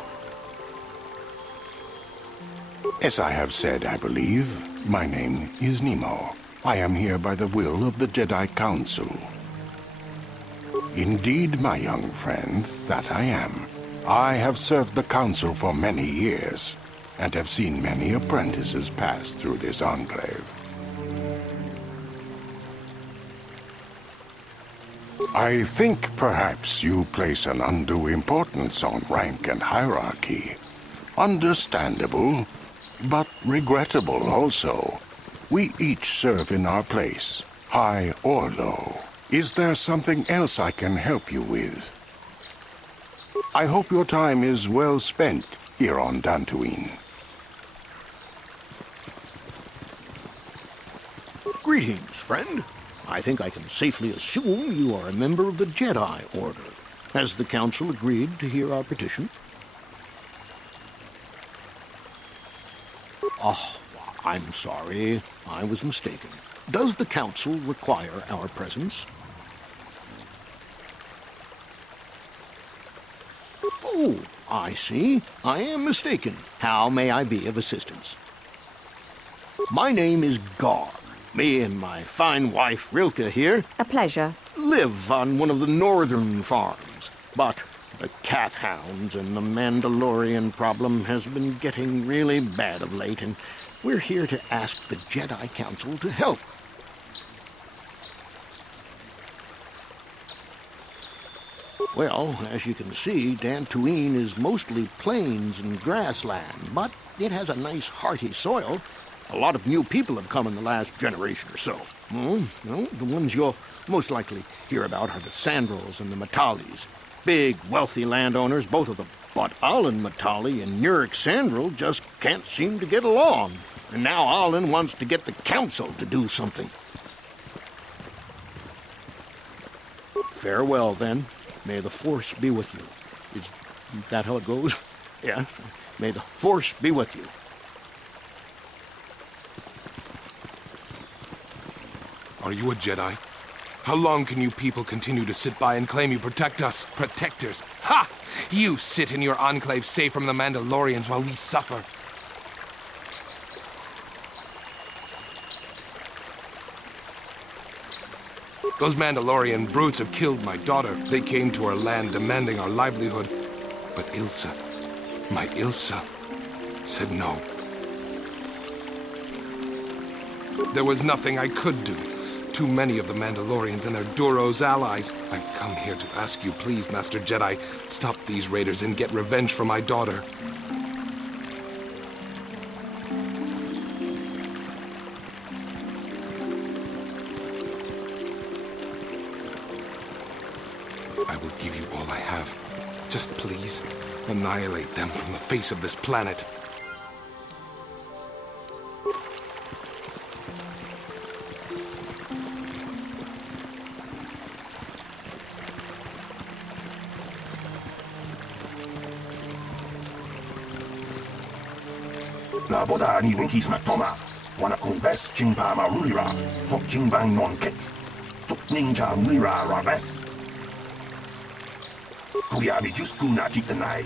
As I have said, I believe, my name is Nemo. I am here by the will of the Jedi Council. Indeed, my young friend, that I am. I have served the Council for many years, and have seen many apprentices pass through this enclave. I think perhaps you place an undue importance on rank and hierarchy. Understandable, but regrettable also. We each serve in our place, high or low. Is there something else I can help you with? I hope your time is well spent here on Dantooine. Greetings, friend. I think I can safely assume you are a member of the Jedi Order. Has the Council agreed to hear our petition? Oh, I'm sorry. I was mistaken. Does the Council require our presence? Oh, I see. I am mistaken. How may I be of assistance? My name is Gar. Me and my fine wife, Rilke, here... A pleasure. ...live on one of the northern farms. But the Kathhounds and the Mandalorian problem has been getting really bad of late, and we're here to ask the Jedi Council to help. Well, as you can see, Dantooine is mostly plains and grassland, but it has a nice hearty soil. A lot of new people have come in the last generation or so. The ones you'll most likely hear about are the Sandrils and the Matalis. Big, wealthy landowners, both of them. But Alan Matali and Nurik Sandril just can't seem to get along. And now Alan wants to get the Council to do something. Farewell, then. May the Force be with you. Is that how it goes? Yes. May the Force be with you. Are you a Jedi? How long can you people continue to sit by and claim you protect us? Protectors? Ha! You sit in your enclave safe from the Mandalorians while we suffer. Those Mandalorian brutes have killed my daughter. They came to our land demanding our livelihood. But Ilsa, my Ilsa, said no. There was nothing I could do. Too many of the Mandalorians and their Duros allies. I've come here to ask you, please, Master Jedi, stop these raiders and get revenge for my daughter. I will give you all I have. Just please, annihilate them from the face of this planet. La boda ni winki smak toma. Wana kung bes chingpa ma rulira. Tok chingbang non kek. Tok ninja mulira raves. Kuya mi just kuna chitanai.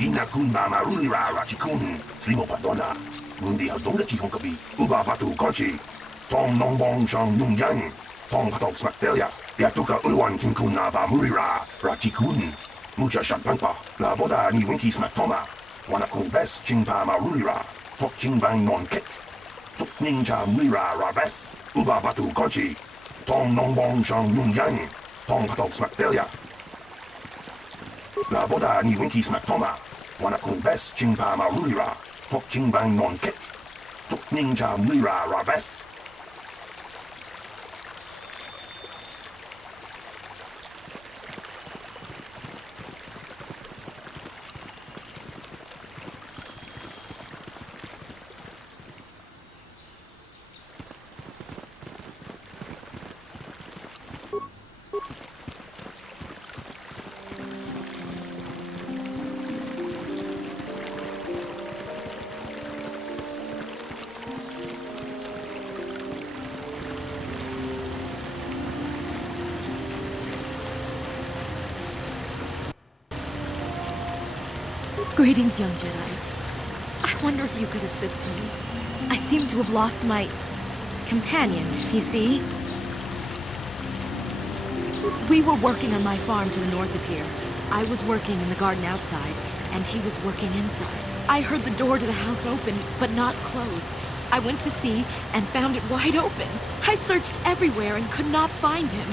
Ina kun ma ma rulira rachikun. Slimo padona. Mundi hadong da chihong kabi. Uba patu konchi. Tong nong bong shang nung yang. Tong patok smak telia. Yatuka ulwan king kun na ba mulira rachikun. Mucha shakpanpa. La boda ni winki smak toma. Wana kung bes chingpa ma rulira. Tok chingbang non kek. Tok ninja mulira raves. Uba patu konchi. Tong nong bong shang nung yang. Tong patok smak telia. La boda ni winki smak toma. Wana kung bes chingpa ma rulira. Tok chingbang non kek. Tok ninja mulira raves. Greetings, young Jedi. I wonder if you could assist me. I seem to have lost my companion, you see? We were working on my farm to the north of here. I was working in the garden outside, and he was working inside. I heard the door to the house open, but not close. I went to see and found it wide open. I searched everywhere and could not find him.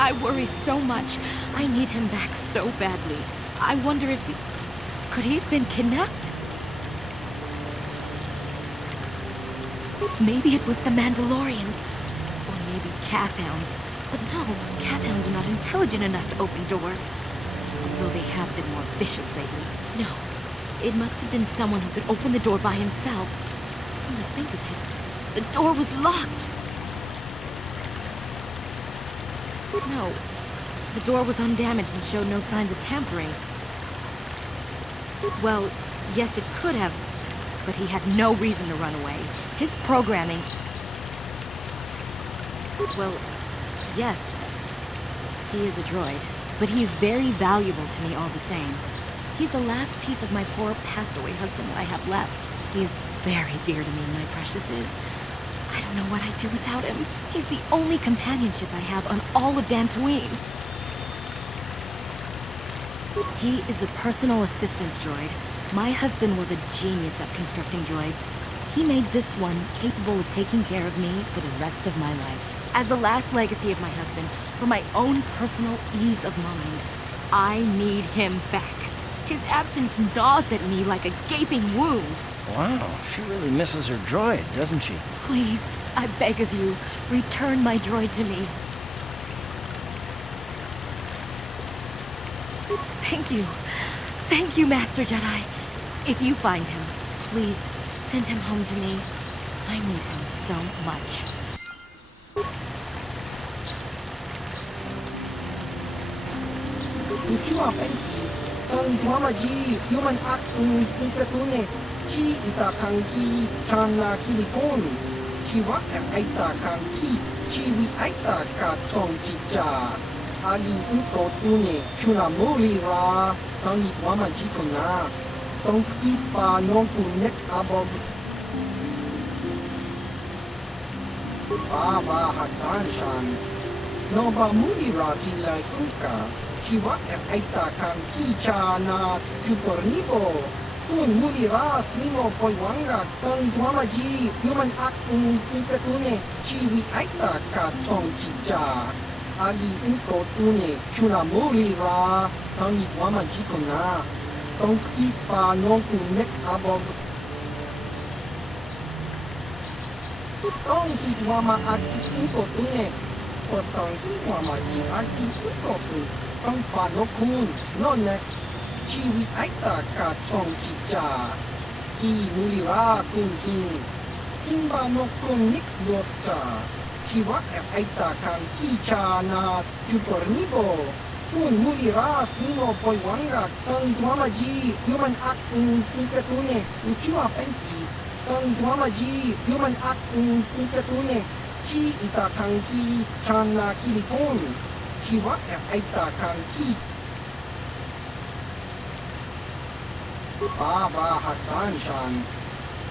I worry so much. I need him back so badly. I wonder if he... Could he have been kidnapped? Maybe it was the Mandalorians. Or maybe Cathhounds. But no, Cathhounds are not intelligent enough to open doors. Although they have been more vicious lately. No, it must have been someone who could open the door by himself. When I think of it, the door was locked. No, the door was undamaged and showed no signs of tampering. Well, yes, it could have, but he had no reason to run away. His programming... Well, yes, he is a droid, but he is very valuable to me all the same. He's the last piece of my poor passed-away husband that I have left. He is very dear to me, my preciouses. I don't know what I'd do without him. He's the only companionship I have on all of Dantooine. He is a personal assistance droid. My husband was a genius at constructing droids. He made this one capable of taking care of me for the rest of my life. As the last legacy of my husband, for my own personal ease of mind, I need him back. His absence gnaws at me like a gaping wound. Wow, she really misses her droid, doesn't she? Please, I beg of you, return my droid to me. Thank you. Thank you, Master Jedi. If you find him, please send him home to me. I need him so much. Tuchua penki, ang tuamaji, human actum ikatune, chi itakang ki, chan la kilikon, chi waka aita kang ki, Chiwi aita ka tong chicha. Agi inko tune chuna muli ra. Tangi wama jiko na. Tong ipa nongku nek abog. Baba Hassan Shan. Noba muli ra tilai kuka. Chiwa aita kan kicha na kupornibo. Tun muli ras nimo poiwanga tong wamaji human akung ikatune chiwi aita ka tong chicha. Agi inko tune chuna muli ra tangi wamaji kona. Tong ipa nongku nek abog. Tong hitwama agi inko tune. Potong hitwama ji agi inko tu. Tong panokun nonek. Chiwi aita ka tong chicha. Ki mulira kun king. Kimba no kun nik dota. Chiwa aita kan kicha na tupornibo. Kun muliras nimo poiwanga tong itwamaji human akung ikatune. Uchiwa penti. Tong itwamaji human akung ikatune. Chi ita kan ki chana kilikon. Chiwa aita kan ki. Baba Hassan Shan.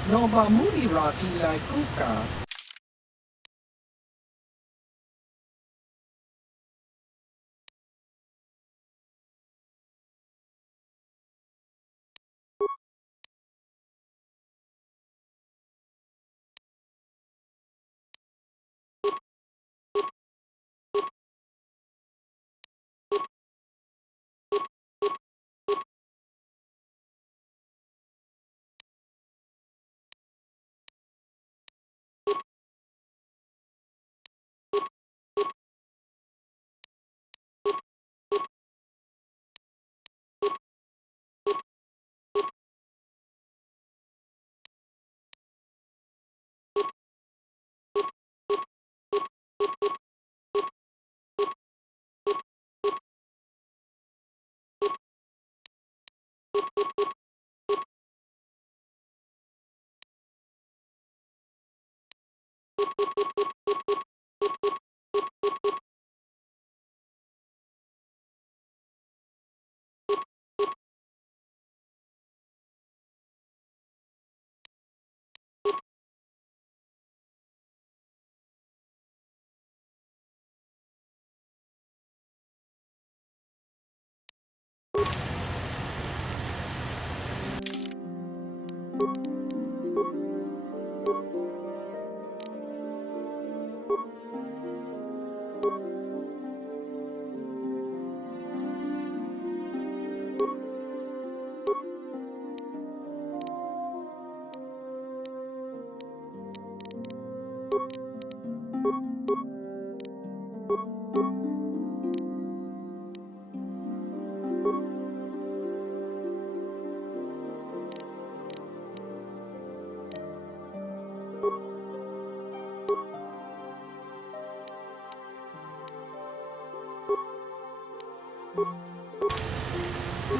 Noba muli rati lai kuka.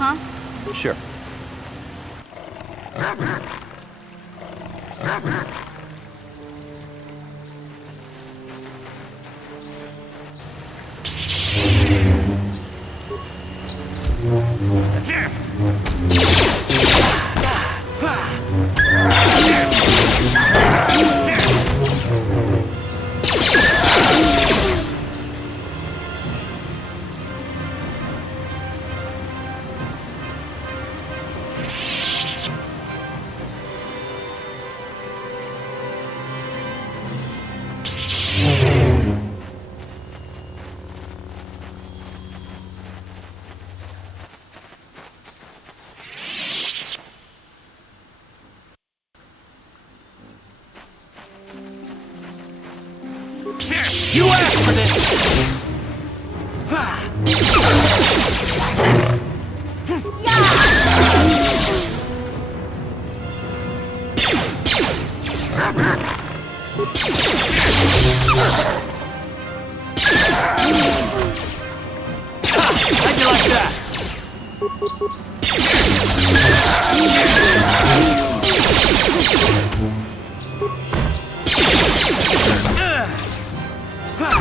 Huh? Sure. You asked for this! How'd you like that? How'd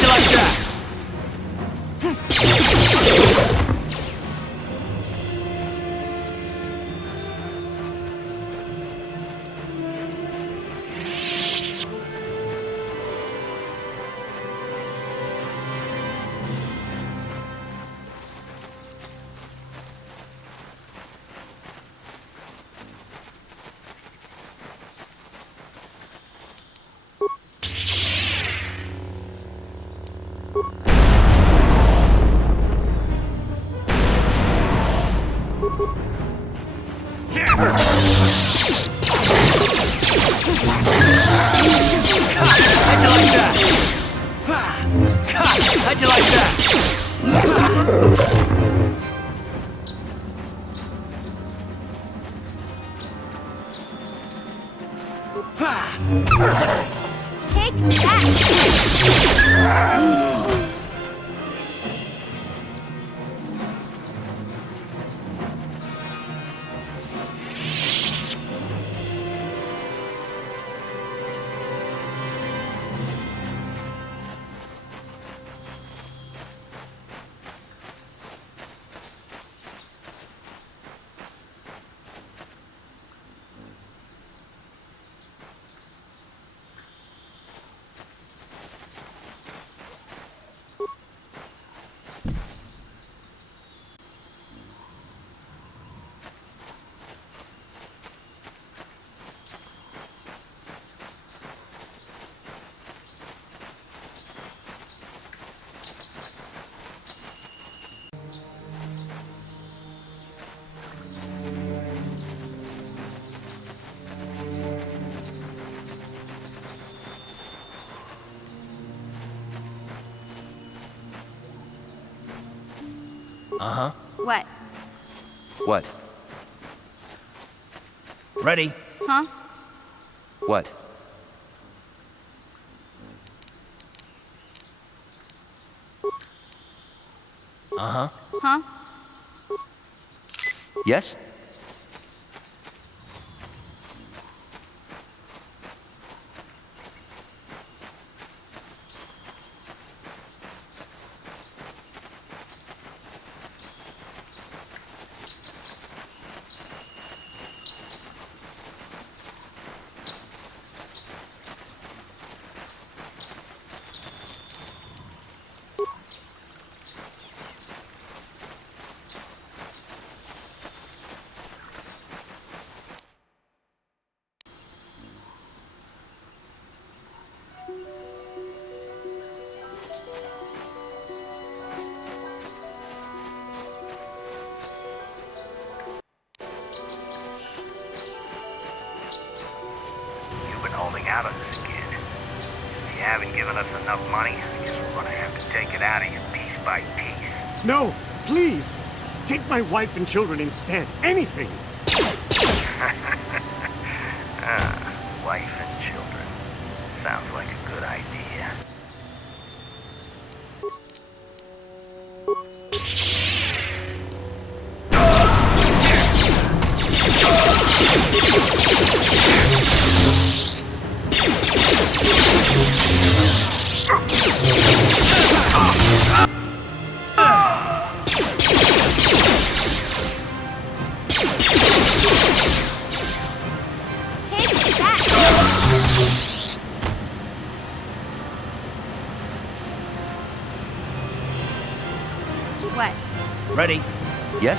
you like that? How'd you like that? Take that! Uh-huh. What? What? Ready? Huh? What? Uh-huh. Huh? Yes? Holding out on this kid. If you haven't given us enough money, I guess we're gonna have to take it out of you piece by piece. No, please! Take my wife and children instead. Anything! Wife and children. Sounds like a good idea. What? Ready? Yes?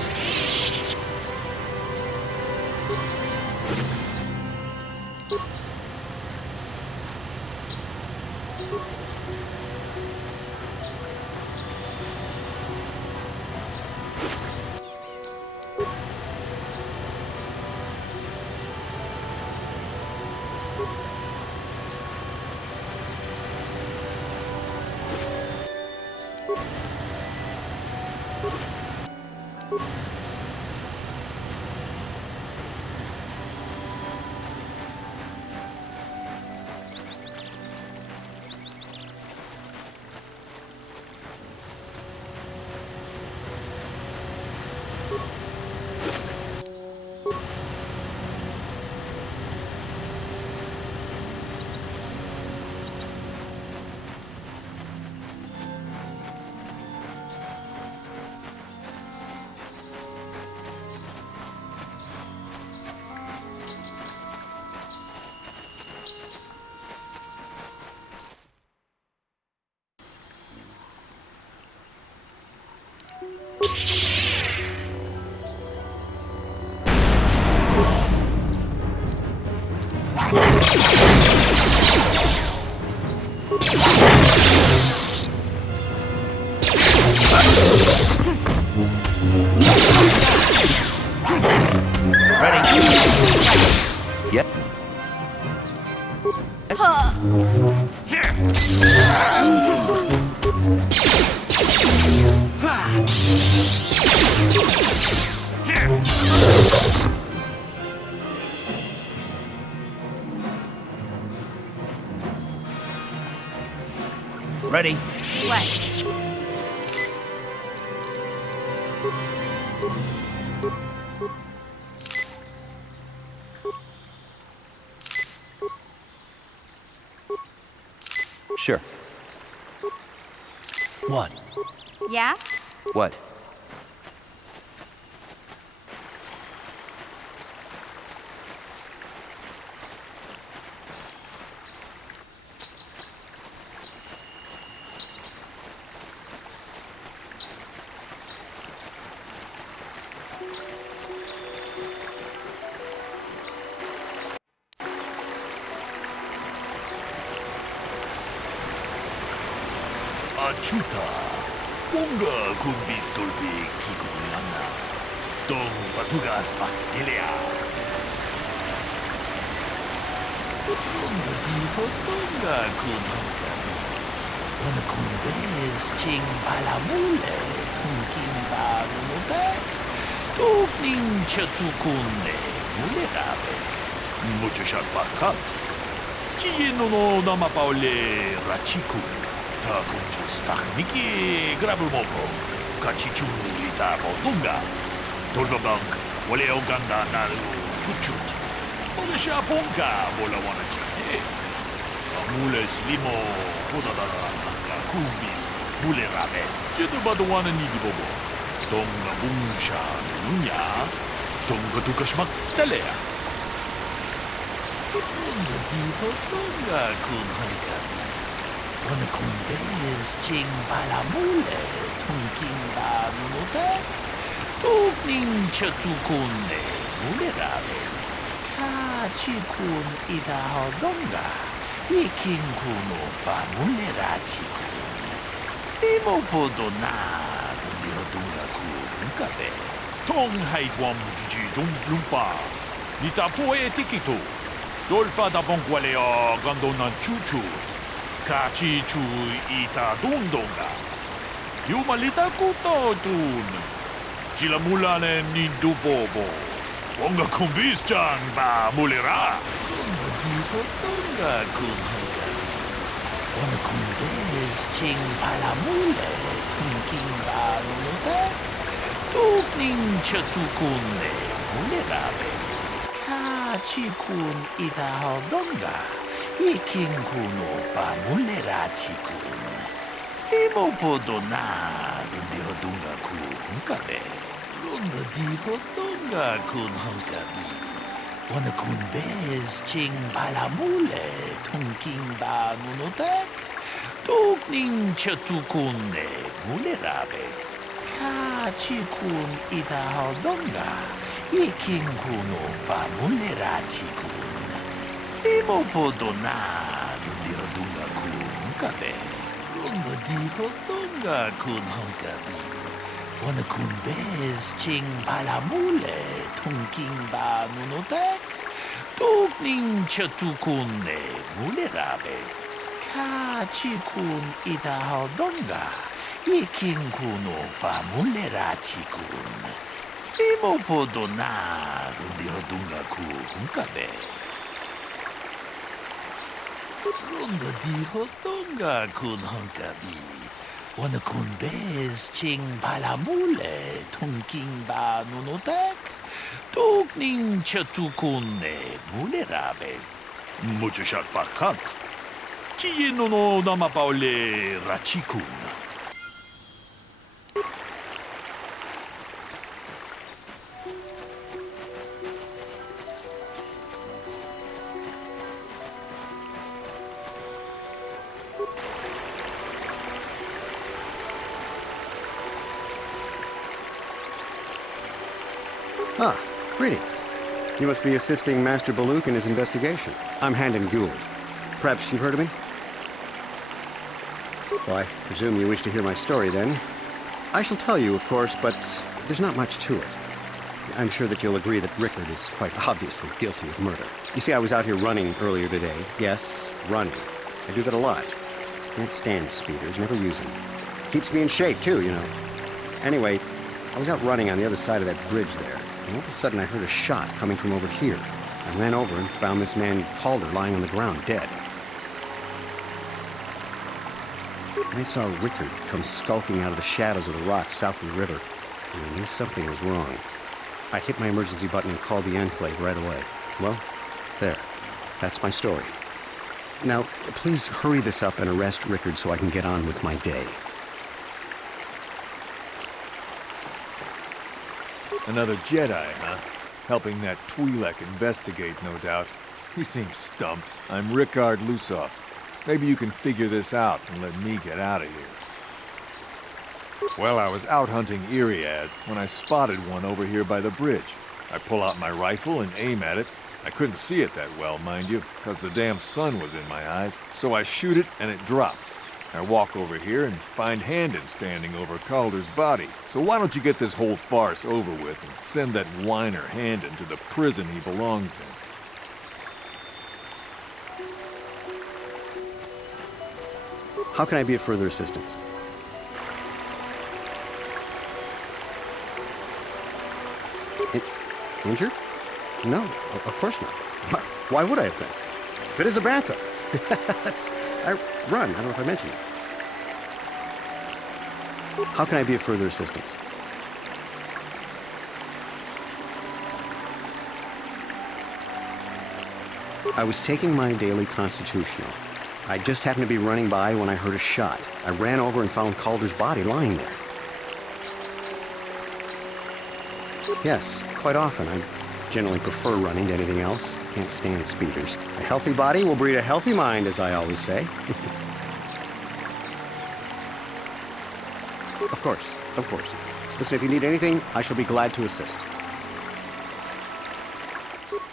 Yep. Ready? What? Sure. What? Yeah? What? Achuta, unga kumbis tulpi kikuliana, tong patugas aktilea. Unga diho tonga kunhanga, una kumbes ching palamule, tungking barumuta, tupning chatukunde, mulerabes, mucho shakbakan, kiyeno no namapaule rachiku. Takunjus Takniki Grabulmopo, Kachichulita Bodunga, Turgobank, Wale Oganda Naru Chuchut, Olesha Ponka, Bola Wanachi, Amule Slimo, Podadara, Kumbis, Bule Rabes, Jetubaduana Nidibobo, Tonga Bunsha, Nunya, Tonga Tukashmak Telea. Tonga Diho Tonga Kunhanka. Una kundes ching palamule, tunking banunote, tukning chatukunde, mulerabes, kachikun ida hodonga, iking kuno pamulerachikun, stimo podonar, biodunga kunkabe. Tong haitwam jijijum lumpa, nitapoe tikito, dolpa da bongualeo gandonan chuchut. Kachi chu ita dundonga. Yumalita kuto tun. Chilamulane nindu bobo. Wonga kumbis chan ba mulera. Wonga diho tonga kunhanga. Wonga kumbis ching palamule. Tunking ba nunute. Tukning chatukunde. Mulerabes. Kachi kun ita hodonga. Iking kuno pamulerachikun. Slimo podonar dihodunga kun kabe. Lunda dihodunga kun honkabi. Wana kun bez ching palamule tunking ba nunotek. Tukning chatukunde mulerabes. Kachikun ida hodonga. Iking kuno pamulerachikun. Imo podonar dihodunga kun kabe. Lunda dihodunga kun honkabi. Wana kun bez ching palamule tunking ba nunotek. Tukning chatukunde mulerabes. Kachikun ida hodonga. Iking kuno pa mulerachikun. Imo podonar dihodunga kun kabe. Lunda diho tonga kun honkabi. Wana kun bez ching palamule tunking ba nunotek. Tukning chatukunde mulerabes. Mucho shakbakan. Kiyeno no namapaule rachikun. Ah, greetings. You must be assisting Master Baluk in his investigation. I'm Handon Gould. Perhaps you've heard of me? Well, I presume you wish to hear my story, then. I shall tell you, of course, but there's not much to it. I'm sure that you'll agree that Rickard is quite obviously guilty of murder. You see, I was out here running earlier today. Yes, running. I do that a lot. Can't stand speeders, never use them. Keeps me in shape, too, you know. Anyway, I was out running on the other side of that bridge there, and all of a sudden I heard a shot coming from over here. I ran over and found this man Calder lying on the ground, dead. I saw Rickard come skulking out of the shadows of the rocks south of the river, and I knew something was wrong. I hit my emergency button and called the Enclave right away. Well, there. That's my story. Now, please hurry this up and arrest Rickard so I can get on with my day. Another Jedi, huh? Helping that Twi'lek investigate, no doubt. He seems stumped. I'm Rickard Lusoff. Maybe you can figure this out and let me get out of here. Well, I was out hunting Iriaz when I spotted one over here by the bridge. I pull out my rifle and aim at it. I couldn't see it that well, mind you, because the damn sun was in my eyes. So I shoot it and it drops. I walk over here and find Handon standing over Calder's body. So why don't you get this whole farce over with and send that whiner Handon to the prison he belongs in? How can I be of further assistance? Injured? No, of course not. Why would I have been? Fit as a bantha. I run. I don't know if I mentioned it. How can I be of further assistance? I was taking my daily constitutional. I just happened to be running by when I heard a shot. I ran over and found Calder's body lying there. Yes, quite often. I generally prefer running to anything else. Can't stand speeders. A healthy body will breed a healthy mind, as I always say. Of course, of course. Listen, if you need anything, I shall be glad to assist.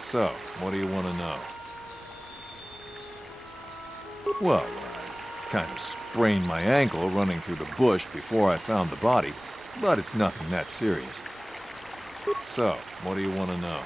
So, what do you want to know? Well, I kind of sprained my ankle running through the bush before I found the body, but it's nothing that serious. So, what do you want to know?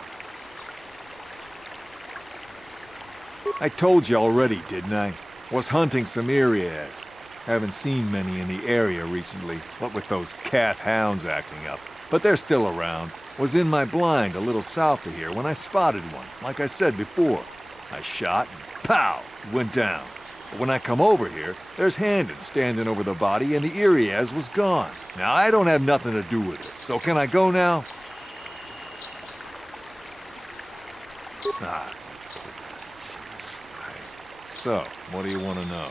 I told you already, didn't I? Was hunting some Iriaz. Haven't seen many in the area recently, what with those cat hounds acting up. But they're still around. Was in my blind a little south of here when I spotted one, like I said before. I shot and pow, went down. But when I come over here, there's Handon standing over the body and the Iriaz was gone. Now, I don't have nothing to do with this, so can I go now? Ah, so, what do you want to know?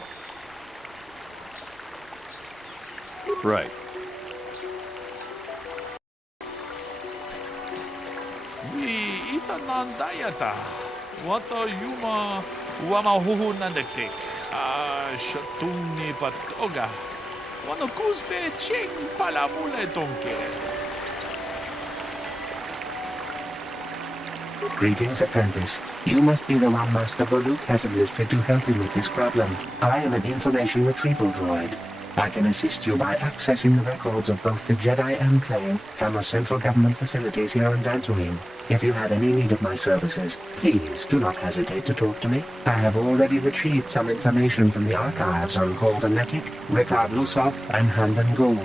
Right. We itanandayata. Wata yuma wamahuhu nandetik. Shatuni patoga. Wano kuspe ching palamule donke. Greetings, apprentice. You must be the one Master Baluk has enlisted to help him with this problem. I am an information retrieval droid. I can assist you by accessing the records of both the Jedi Enclave and the central government facilities here on Dantooine. If you have any need of my services, please do not hesitate to talk to me. I have already retrieved some information from the archives on Calder Netic, Rickard Lusoff, and Handon Gould.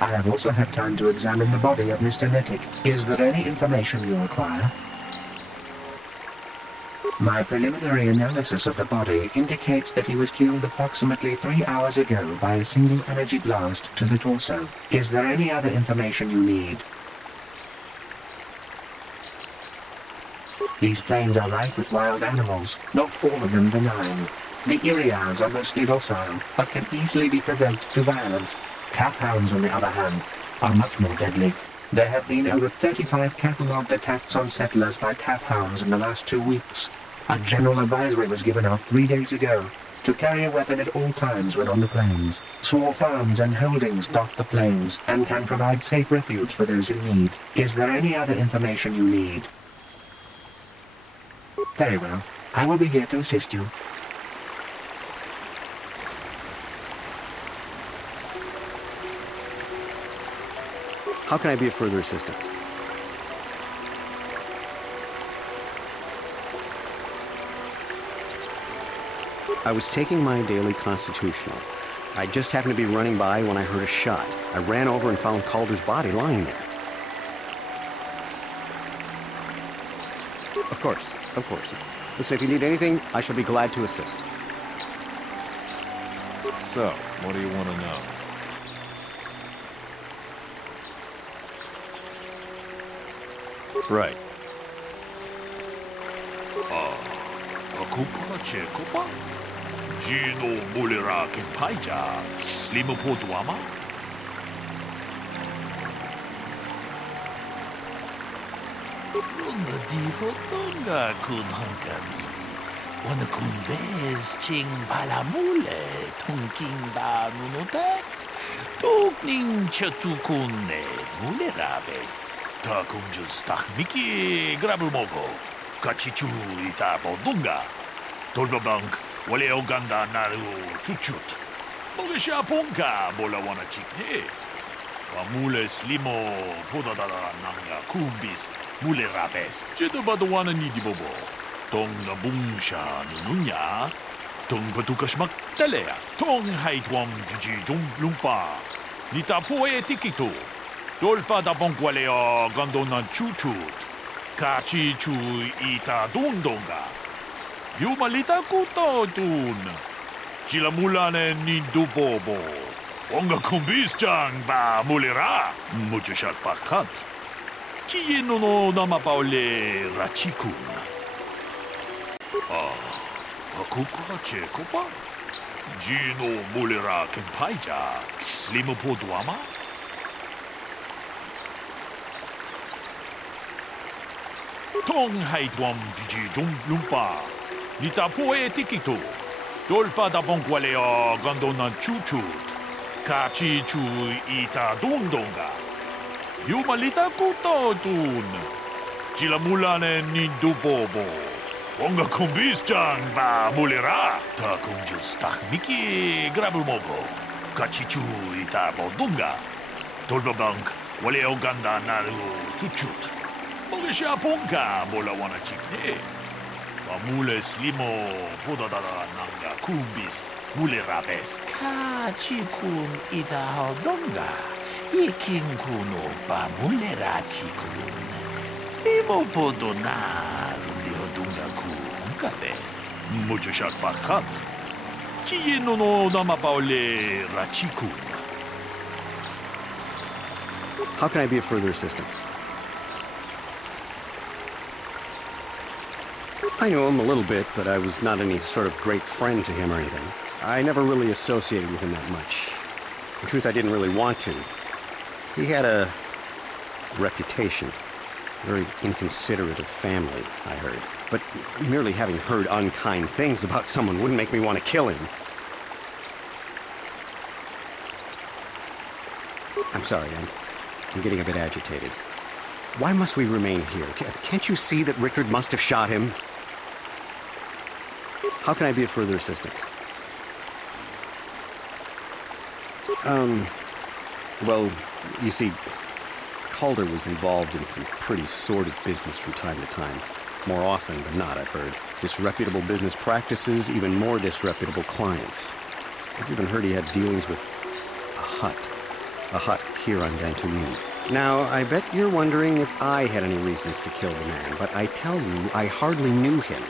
I have also had time to examine the body of Mr. Netic. Is there any information you require? My preliminary analysis of the body indicates that he was killed approximately 3 hours ago by a single energy blast to the torso. Is there any other information you need? These plains are rife with wild animals, not all of them benign. The Iriaz are mostly docile, but can easily be provoked to violence. Calf hounds, on the other hand, are much more deadly. There have been over 35 catalogued attacks on settlers by calf hounds in the last 2 weeks. A general advisory was given out 3 days ago. To carry a weapon at all times when on the plains. Small farms and holdings dot the plains and can provide safe refuge for those in need. Is there any other information you need? Very well. I will be here to assist you. How can I be of further assistance? I was taking my daily constitutional. I just happened to be running by when I heard a shot. I ran over and found Calder's body lying there. Of course, of course. Listen, if you need anything, I shall be glad to assist. So, what do you want to know? Right. Akupa Chekopa? Gino Mulera Kempaija, Kislimo Poduama? Lunga di Hotonga Kunhankami. Wana Kunbez Ching Palamule, Tunking Ba Nunotek, Tukning Chatukune, Mulerabes. Takunjus Tahmiki Grabulmogo, Kachichu Ita Bodunga, Tolbabank, Wale Oganda Naru Chuchut, Mogesha Ponka, Bolawana Chikne, Wamule Slimo, Podadara Nanga Kumbist, Mule Rabes, Jedubadawana Nidibobo, Tong Nabungsha Nununya, Tong Patukashmak Telea, Tong Haitwam Jiji Jum Lumpa, Nita Poe Tikito. Dolpa da bonkwaleo gandona chuchut. Kachi chu ita dundonga. Yumalita kuto dun. Chilamulane nindubobo. Onga kumbis ba mulera. Muchashak pakat. Kieno no namapaole rachikun. Akuka chekopa. Gino mulera kempaija. Kislimo poduama. Tong Haitwam Jiji Jum Lumpa, Nita Poe Tikito, Dolpa da Bonkwaleo Gandona Chuchut, Kachi Chu Ita Dundonga, Yumalita Kuto Dun, Chilamulane Nindubobo, Onga Kumbis ba Mulera, Takunjus Tahmiki Grabulmogo, Kachi Chu Ita Bodunga, Dolbabank, Waleo Ganda Naru Chuchut. Mogesha Ponka, Bolawana Chikne. Wamule Slimo, Podadara Nanga Kumbis, Mule Rabes. Kachikun Ida Hodonga. Ikinkuno Ba Mule Rachikun. Slimo Podona, Rundi Hodunga Kunkabe. Muchashak Pakat. Kieno no Namapaole Rachikun. How can I be of further assistance? I knew him a little bit, but I was not any sort of great friend to him or anything. I never really associated with him that much. In truth, I didn't really want to. He had a reputation. Very inconsiderate of family, I heard. But merely having heard unkind things about someone wouldn't make me want to kill him. I'm sorry, I'm getting a bit agitated. Why must we remain here? Can't you see that Rickard must have shot him? How can I be of further assistance? Well, you see, Calder was involved in some pretty sordid business from time to time. More often than not, I've heard. Disreputable business practices, even more disreputable clients. I've even heard he had dealings with a hut here on Dantooine. Now, I bet you're wondering if I had any reasons to kill the man, but I tell you, I hardly knew him.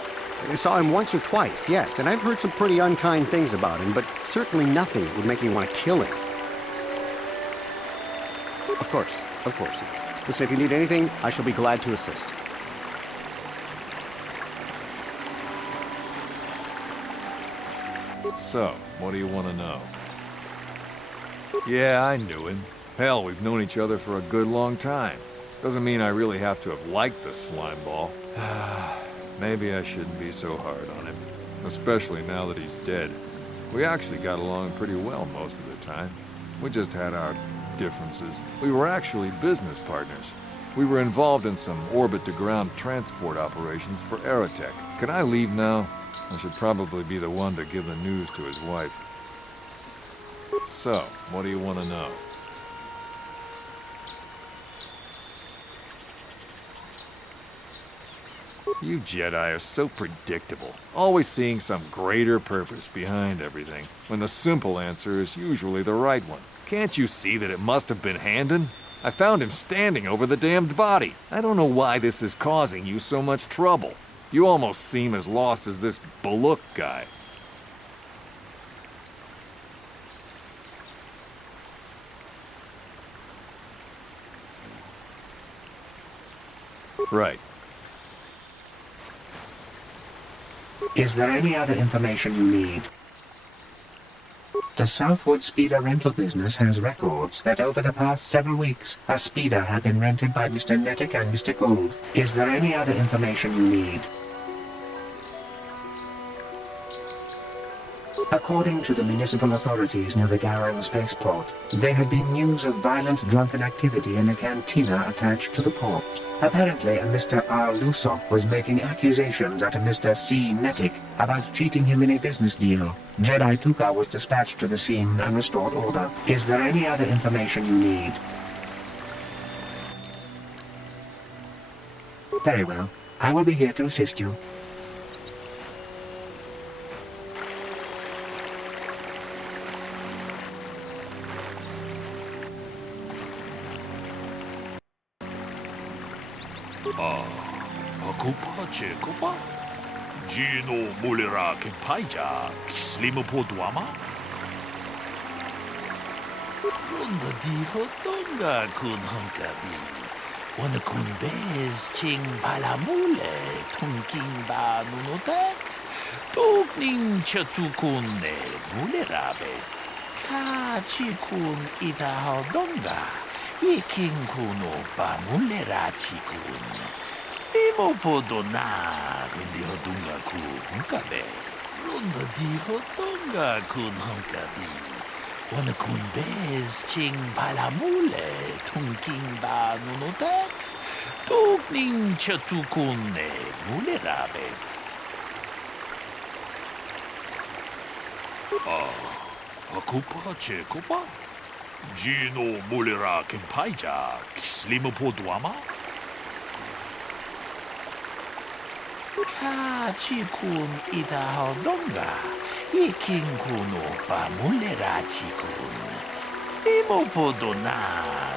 I saw him once or twice, yes, and I've heard some pretty unkind things about him, but certainly nothing that would make me want to kill him. Of course, of course. Listen, if you need anything, I shall be glad to assist. So, what do you want to know? Yeah, I knew him. Hell, we've known each other for a good long time. Doesn't mean I really have to have liked the slimeball. Maybe I shouldn't be so hard on him. especially now that he's dead. We actually got along pretty well most of the time. We just had our differences. We were actually business partners. We were involved in some orbit-to-ground transport operations for Aerotech. Can I leave now? I should probably be the one to give the news to his wife. So, what do you want to know? You Jedi are so predictable, always seeing some greater purpose behind everything, when the simple answer is usually the right one. Can't you see that it must have been Handon? I found him standing over the damned body. I don't know why this is causing you so much trouble. You almost seem as lost as this Baluk guy. Right. Is there any other information you need? The Southwood Speeder rental business has records that over the past several weeks, a speeder had been rented by Mr. Nettic and Mr. Gould. Is there any other information you need? According to the municipal authorities near the Garan spaceport, there had been news of violent drunken activity in a cantina attached to the port. Apparently, a Mr. R. Lusoff was making accusations at a Mr. C. Nettic about cheating him in a business deal. Jedi Tuka was dispatched to the scene and restored order. Is there any other information you need? Very well. I will be here to assist you. Pakupa Chekopa? Gino Mulira Kepaija, Kislimu Poduama? Runda di Hotonga kun Hunkabi. Wana kun bez ching palamule, tunking ba nunotek. Tugning chatukune mulerabes. Ka chikun ita hodonga. Yiking kuno ba mulera chikun. Slimo podona kundi hodunga ku hunkabe. Runda di hodonga kun hunkabi. Wana kun bez ching palamule tunking ba nunotek. Tugning chatukune mulerabes. Akupa chekopa? Gino Mulira Kempaija, Kislimu Poduama? Ka chikun ita hodonga, yiking kuno pa mulera chikun. Slimo podona,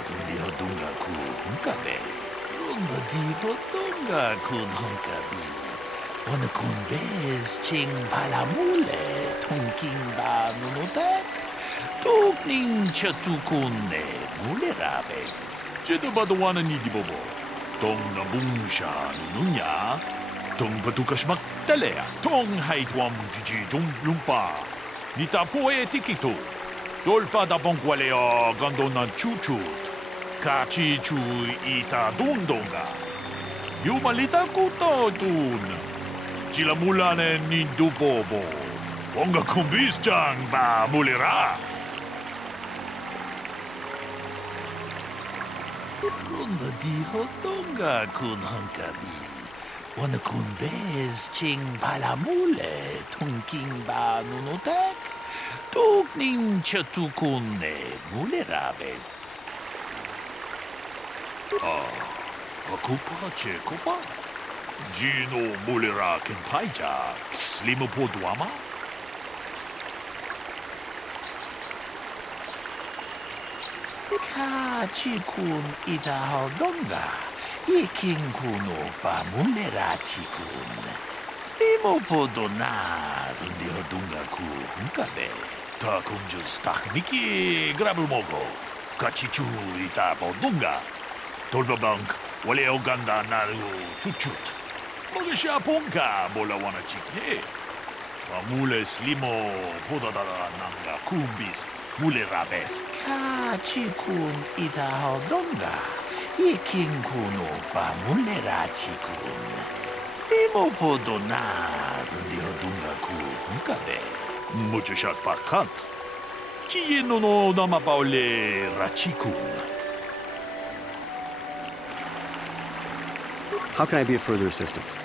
kundi hodunga ku hunkabe. Runda di hodonga kun hunkabi. Wana kun bez ching palamule, tunking ba nunotek. Tugning chatukune mulerabes. Jedabadawana ni dibobo. Tong nabungsha nununya. Tong batukashmak talea. Tong haitwam jiji jung lumpa. Nita poe tikito. Dolpa da bongwalea gandona chuchut. Kachi chu ita dundonga. Yumalita kuto dun. Chilamulane ni dubobo. Wonga kumbis jang ba mulera. Runda di hodonga kun hunkabi. Wana kun bez ching palamule tunking ba nunotek. Tugning chatukune mulerabes. Akupa chekopa? Gino mulera kempaija, kislimu poduama? Ka chikun ita hodonga. Yiking kuno pa mulera chikun. Slimo podona rundi hodunga ku hunkabe. Ta kunjus takniki grabulmogo. Kachichu ita podunga. Tolbabank wale oganda naru chuchut. Mogisha ponka bola wana chikne. Pamule slimo podadara nanga kumbis. Mulerabes. Ka chikun ita hodonga. Yiking kuno pa mulera chikun. Slimo podonar lihodunga ku unkabe. Mucho shak pakant. Kie no namapaole rachikun. How can I be of further assistance?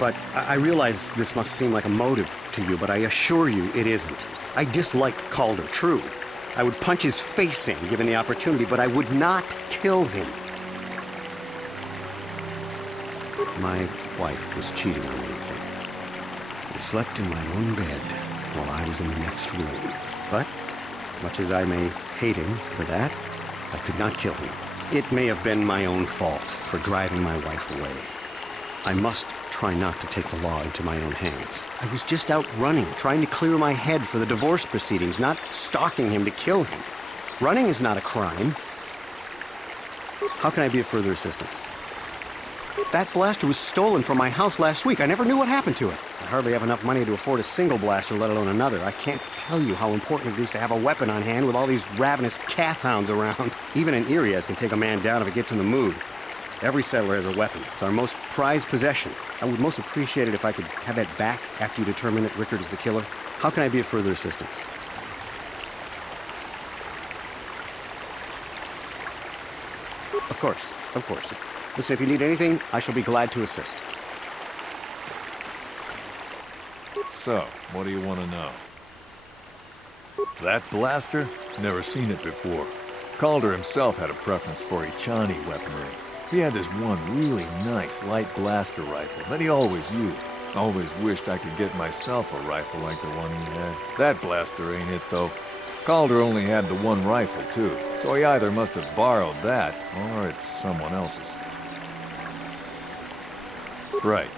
But I realize this must seem like a motive to you, but I assure you it isn't. I dislike Calder, true. I would punch his face in, given the opportunity, but I would not kill him. My wife was cheating on me with him. I slept in my own bed while I was in the next room. But, as much as I may hate him for that, I could not kill him. It may have been my own fault for driving my wife away. I must try not to take the law into my own hands. I was just out running, trying to clear my head for the divorce proceedings, not stalking him to kill him. Running is not a crime. How can I be of further assistance? That blaster was stolen from my house last week. I never knew what happened to it. I hardly have enough money to afford a single blaster, let alone another. I can't tell you how important it is to have a weapon on hand with all these ravenous cat hounds around. Even an Irias can take a man down if it gets in the mood. Every settler has a weapon. It's our most prized possession. I would most appreciate it if I could have that back after you determine that Rickard is the killer. How can I be of further assistance? Of course, of course. Listen, if you need anything, I shall be glad to assist. So, what do you want to know? That blaster? Never seen it before. Calder himself had a preference for Echani weaponry. He had this one really nice light blaster rifle that he always used. Always wished I could get myself a rifle like the one he had. That blaster ain't it, though. Calder only had the one rifle, too, so he either must have borrowed that, or it's someone else's. Right.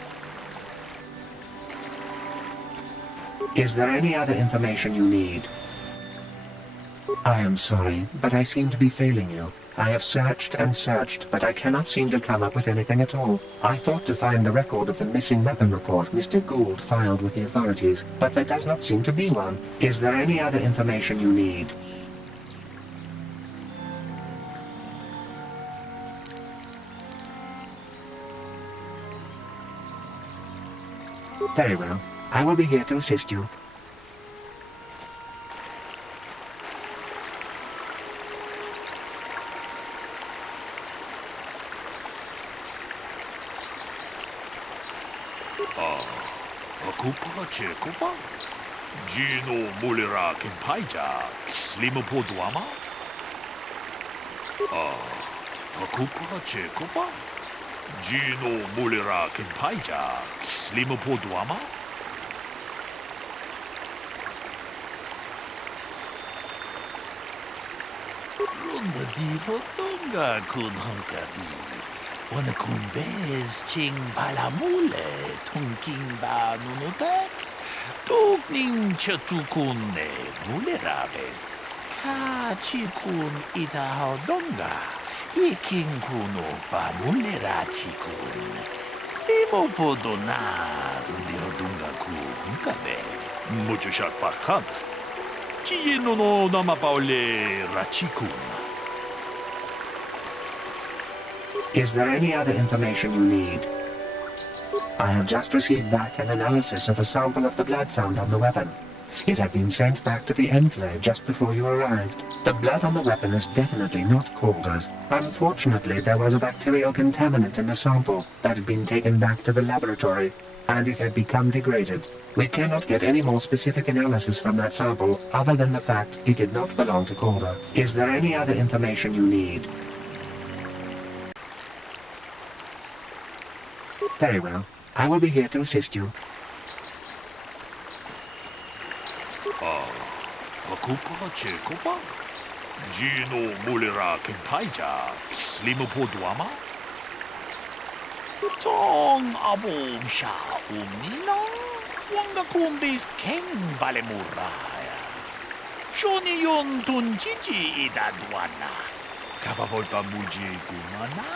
Is there any other information you need? I am sorry, but I seem to be failing you. I have searched and searched, but I cannot seem to come up with anything at all. I thought to find the record of the missing weapon report Mr. Gould filed with the authorities, but there does not seem to be one. Is there any other information you need? Very well. I will be here to assist you. Kupa Chekupa? Gino Mulira Kimpaija, Slimo Poduama? Kupa Chekupa? Gino Mulira Kimpaija, Slimo Poduama? Runda di Hotonga kun Honkabi. Wana kun bez ching palamule tunking ba nunutek tukning chatukune mulerabes ka chikun ita hodonga iking kuno ba mulera chikun slimo podona rundi hodonga ku unkabe mucho shak pakant kiye no namapaole rachikun. Is there any other information you need? I have just received back an analysis of a sample of the blood found on the weapon. It had been sent back to the Enclave just before you arrived. The blood on the weapon is definitely not Calder's. Unfortunately, there was a bacterial contaminant in the sample that had been taken back to the laboratory, and it had become degraded. We cannot get any more specific analysis from that sample other than the fact it did not belong to Calder. Is there any other information you need? Very well. I will be here to assist you. Kupa Chekupa? Gino Mulira Kimpaija, Slimo Poduama? Tong Abum Sha Umnina? Wanga Kumbis Ken Balemuraya. Johnny Yon Tunjiji Idadwana. Kababolpa Muji Gumana?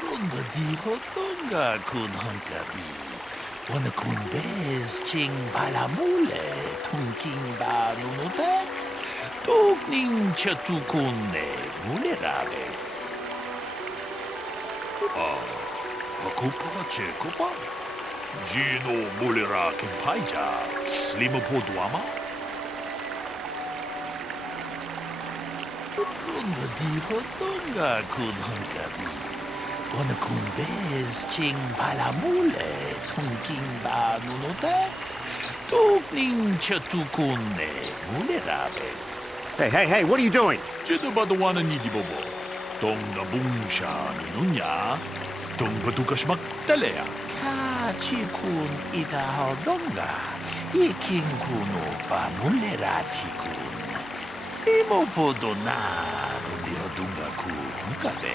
Runda di Hotonga kun Honkabi. Wana kun bez ching palamule tunking ba nunutek Tukning chatukune muleraves. Hakupa chekupa? Gino mulera kimpaija, slimo poduama? Runda diho donga kun hankabi. Wana kun bez ching palamule, tunking ba nunotek. Tukning chatukune muleraves. Hey, what are you doing? Jedubadawana nidibobo. Tong nabungsha nunya. Tong patukashmak talea. Ka chikun ita hodonga. Iking kuno pa mulera chikun. Slimo podona rundi hodunga ku hunkabe.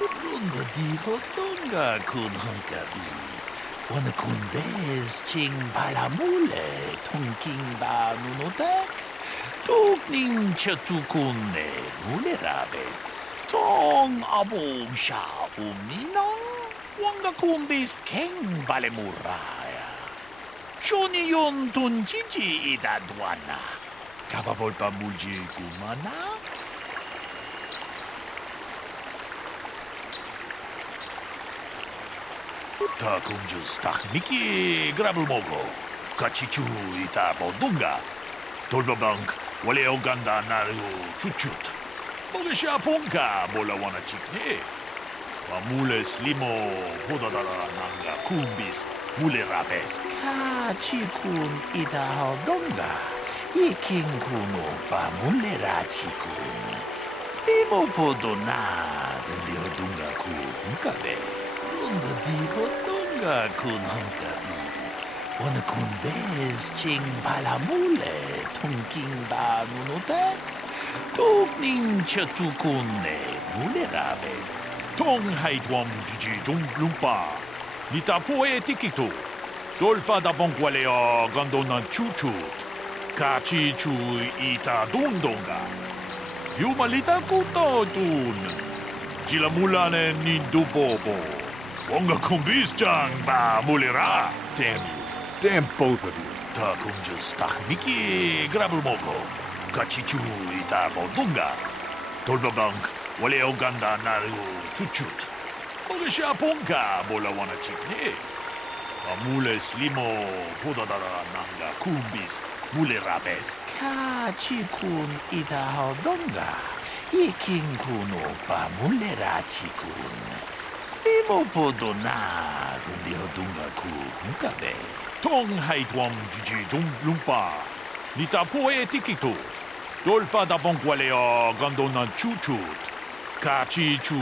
Runda di hodonga kun hunkabi. Wana kun bez ching palamule tunking ba nunotek. Tukning chatukune mulerabes. Tong abong sha umnina. Wanga kun bez keng balemuraya. Johnny yon tunjiji idadwana. Kapapol pa mulji kumana. Ta kunjus takniki grabul mogo. Kachichu ita bodunga. Tolbabank wale oganda naru chuchut. Mogesha ponka bola wana chikne. Mamule slimo podadara nanga kumbis mule rabes. Kachikun ita hodonga. Ikin kuno pa mule rachikun. Slimo podona rundi hodunga ku hunkabe. Runda di hodonga kun hunkabi. Wana kun bez ching palamule tunking ba nunotek. Tukning chatukune mulerabes. Tong haitwam jiji jung lumpa. Nita poe tikito. Dolpa da bonkwalea gandonan chuchut. Kachi chu ita dundonga. Yumalita kuto tun. Jilamulane nindubobo. Wonga kumbis jang ba mulera. Damn you. Damn both of you. Ta kunjus takniki grabul mogo. Kachichu ita bodunga. Tolbabank wale oganda naru chuchut. Mogesha ponka bola wana chikne. Amule slimo podadara nanga kumbis mule rabes. Kachikun ita hodonga. Ikin kuno pa mule rachikun. Slimo podona rundi hodunga ku hunkabe. Tong haitwam jiji jung lumpa. Nita poe tikito. Dolpa da bonkwalea gandonan chuchut. Kachi chu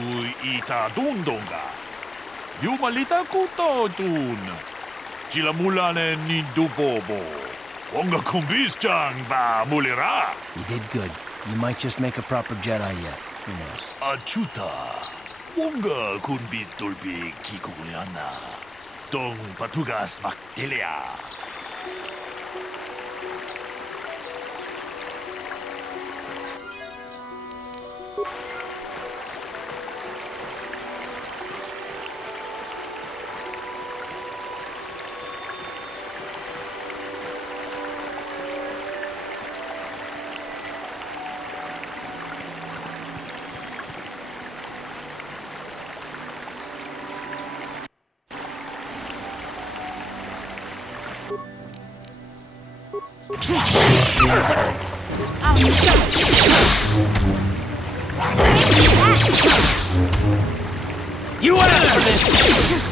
ita dundonga. Yumalita kuto tun. Jilamulane nindubobo. Wonga kumbis jang ba mulera. You did good. You might just make a proper Jedi yet. Who knows? Achuta. Wonga kumbis dolpi kikuyana. Tong patugas maktilea. You asked for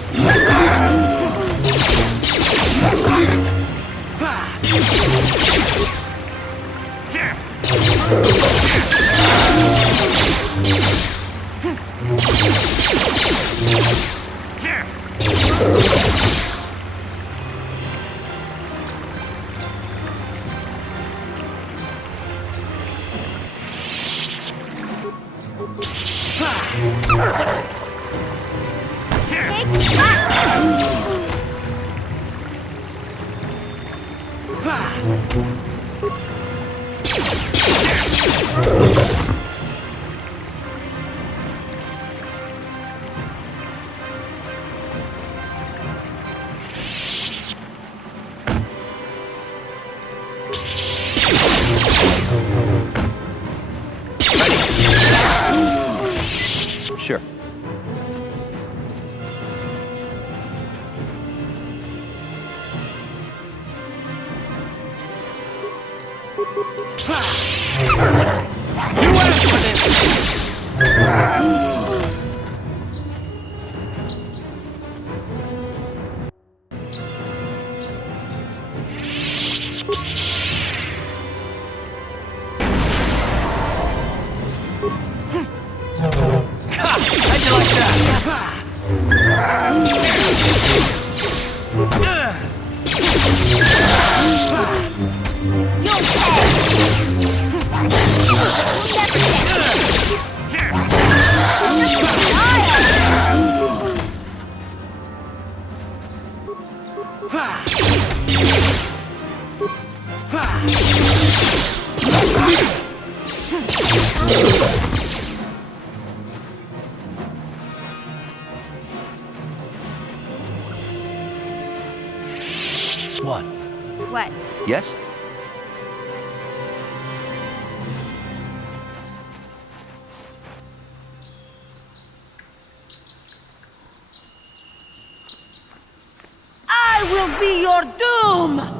Sure. You asked for this! How'd you like What? What? Yes? I will be your doom!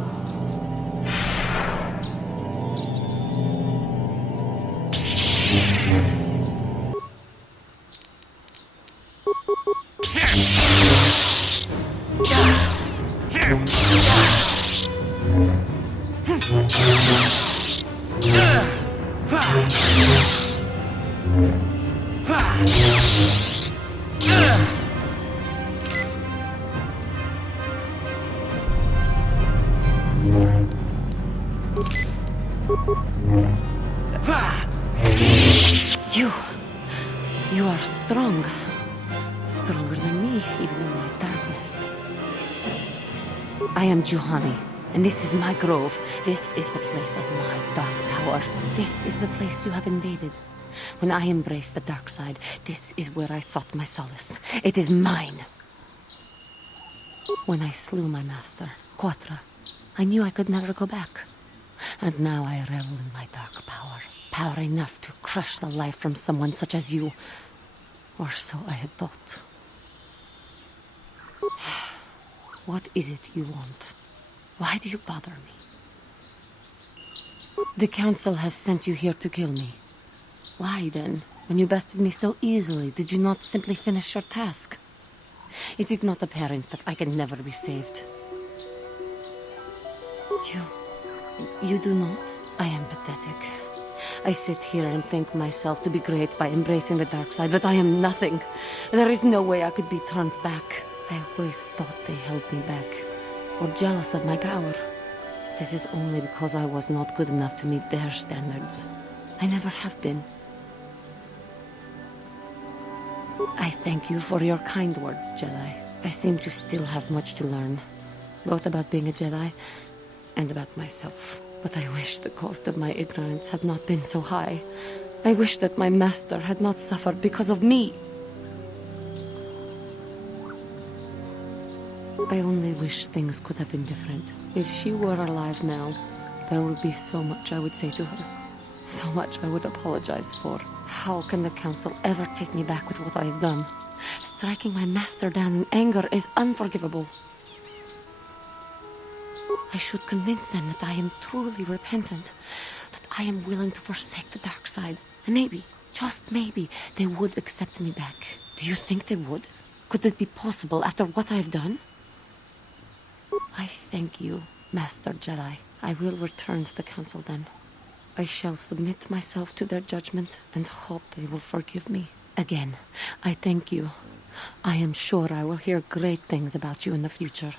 You are strong. Stronger than me, even in my darkness. I am Juhani, and this is my grove. This is the place of my dark power. This is the place you have invaded. When I embraced the dark side, this is where I sought my solace. It is mine. When I slew my master, Quatra, I knew I could never go back. And now I revel in my dark power. Power enough to crush the life from someone such as you. Or so I had thought. What is it you want? Why do you bother me? The Council has sent you here to kill me. Why then, when you bested me so easily, did you not simply finish your task? Is it not apparent that I can never be saved? You do not? I am pathetic. I sit here and think myself to be great by embracing the dark side, but I am nothing. There is no way I could be turned back. I always thought they held me back, or jealous of my power. This is only because I was not good enough to meet their standards. I never have been. I thank you for your kind words, Jedi. I seem to still have much to learn, both about being a Jedi and about myself. But I wish the cost of my ignorance had not been so high. I wish that my master had not suffered because of me. I only wish things could have been different. If she were alive now, there would be so much I would say to her. So much I would apologize for. How can the Council ever take me back with what I have done? Striking my master down in anger is unforgivable. I should convince them that I am truly repentant, that I am willing to forsake the dark side. And maybe, just maybe, they would accept me back. Do you think they would? Could it be possible after what I have done? I thank you, Master Jedi. I will return to the Council then. I shall submit myself to their judgment and hope they will forgive me. Again, I thank you. I am sure I will hear great things about you in the future.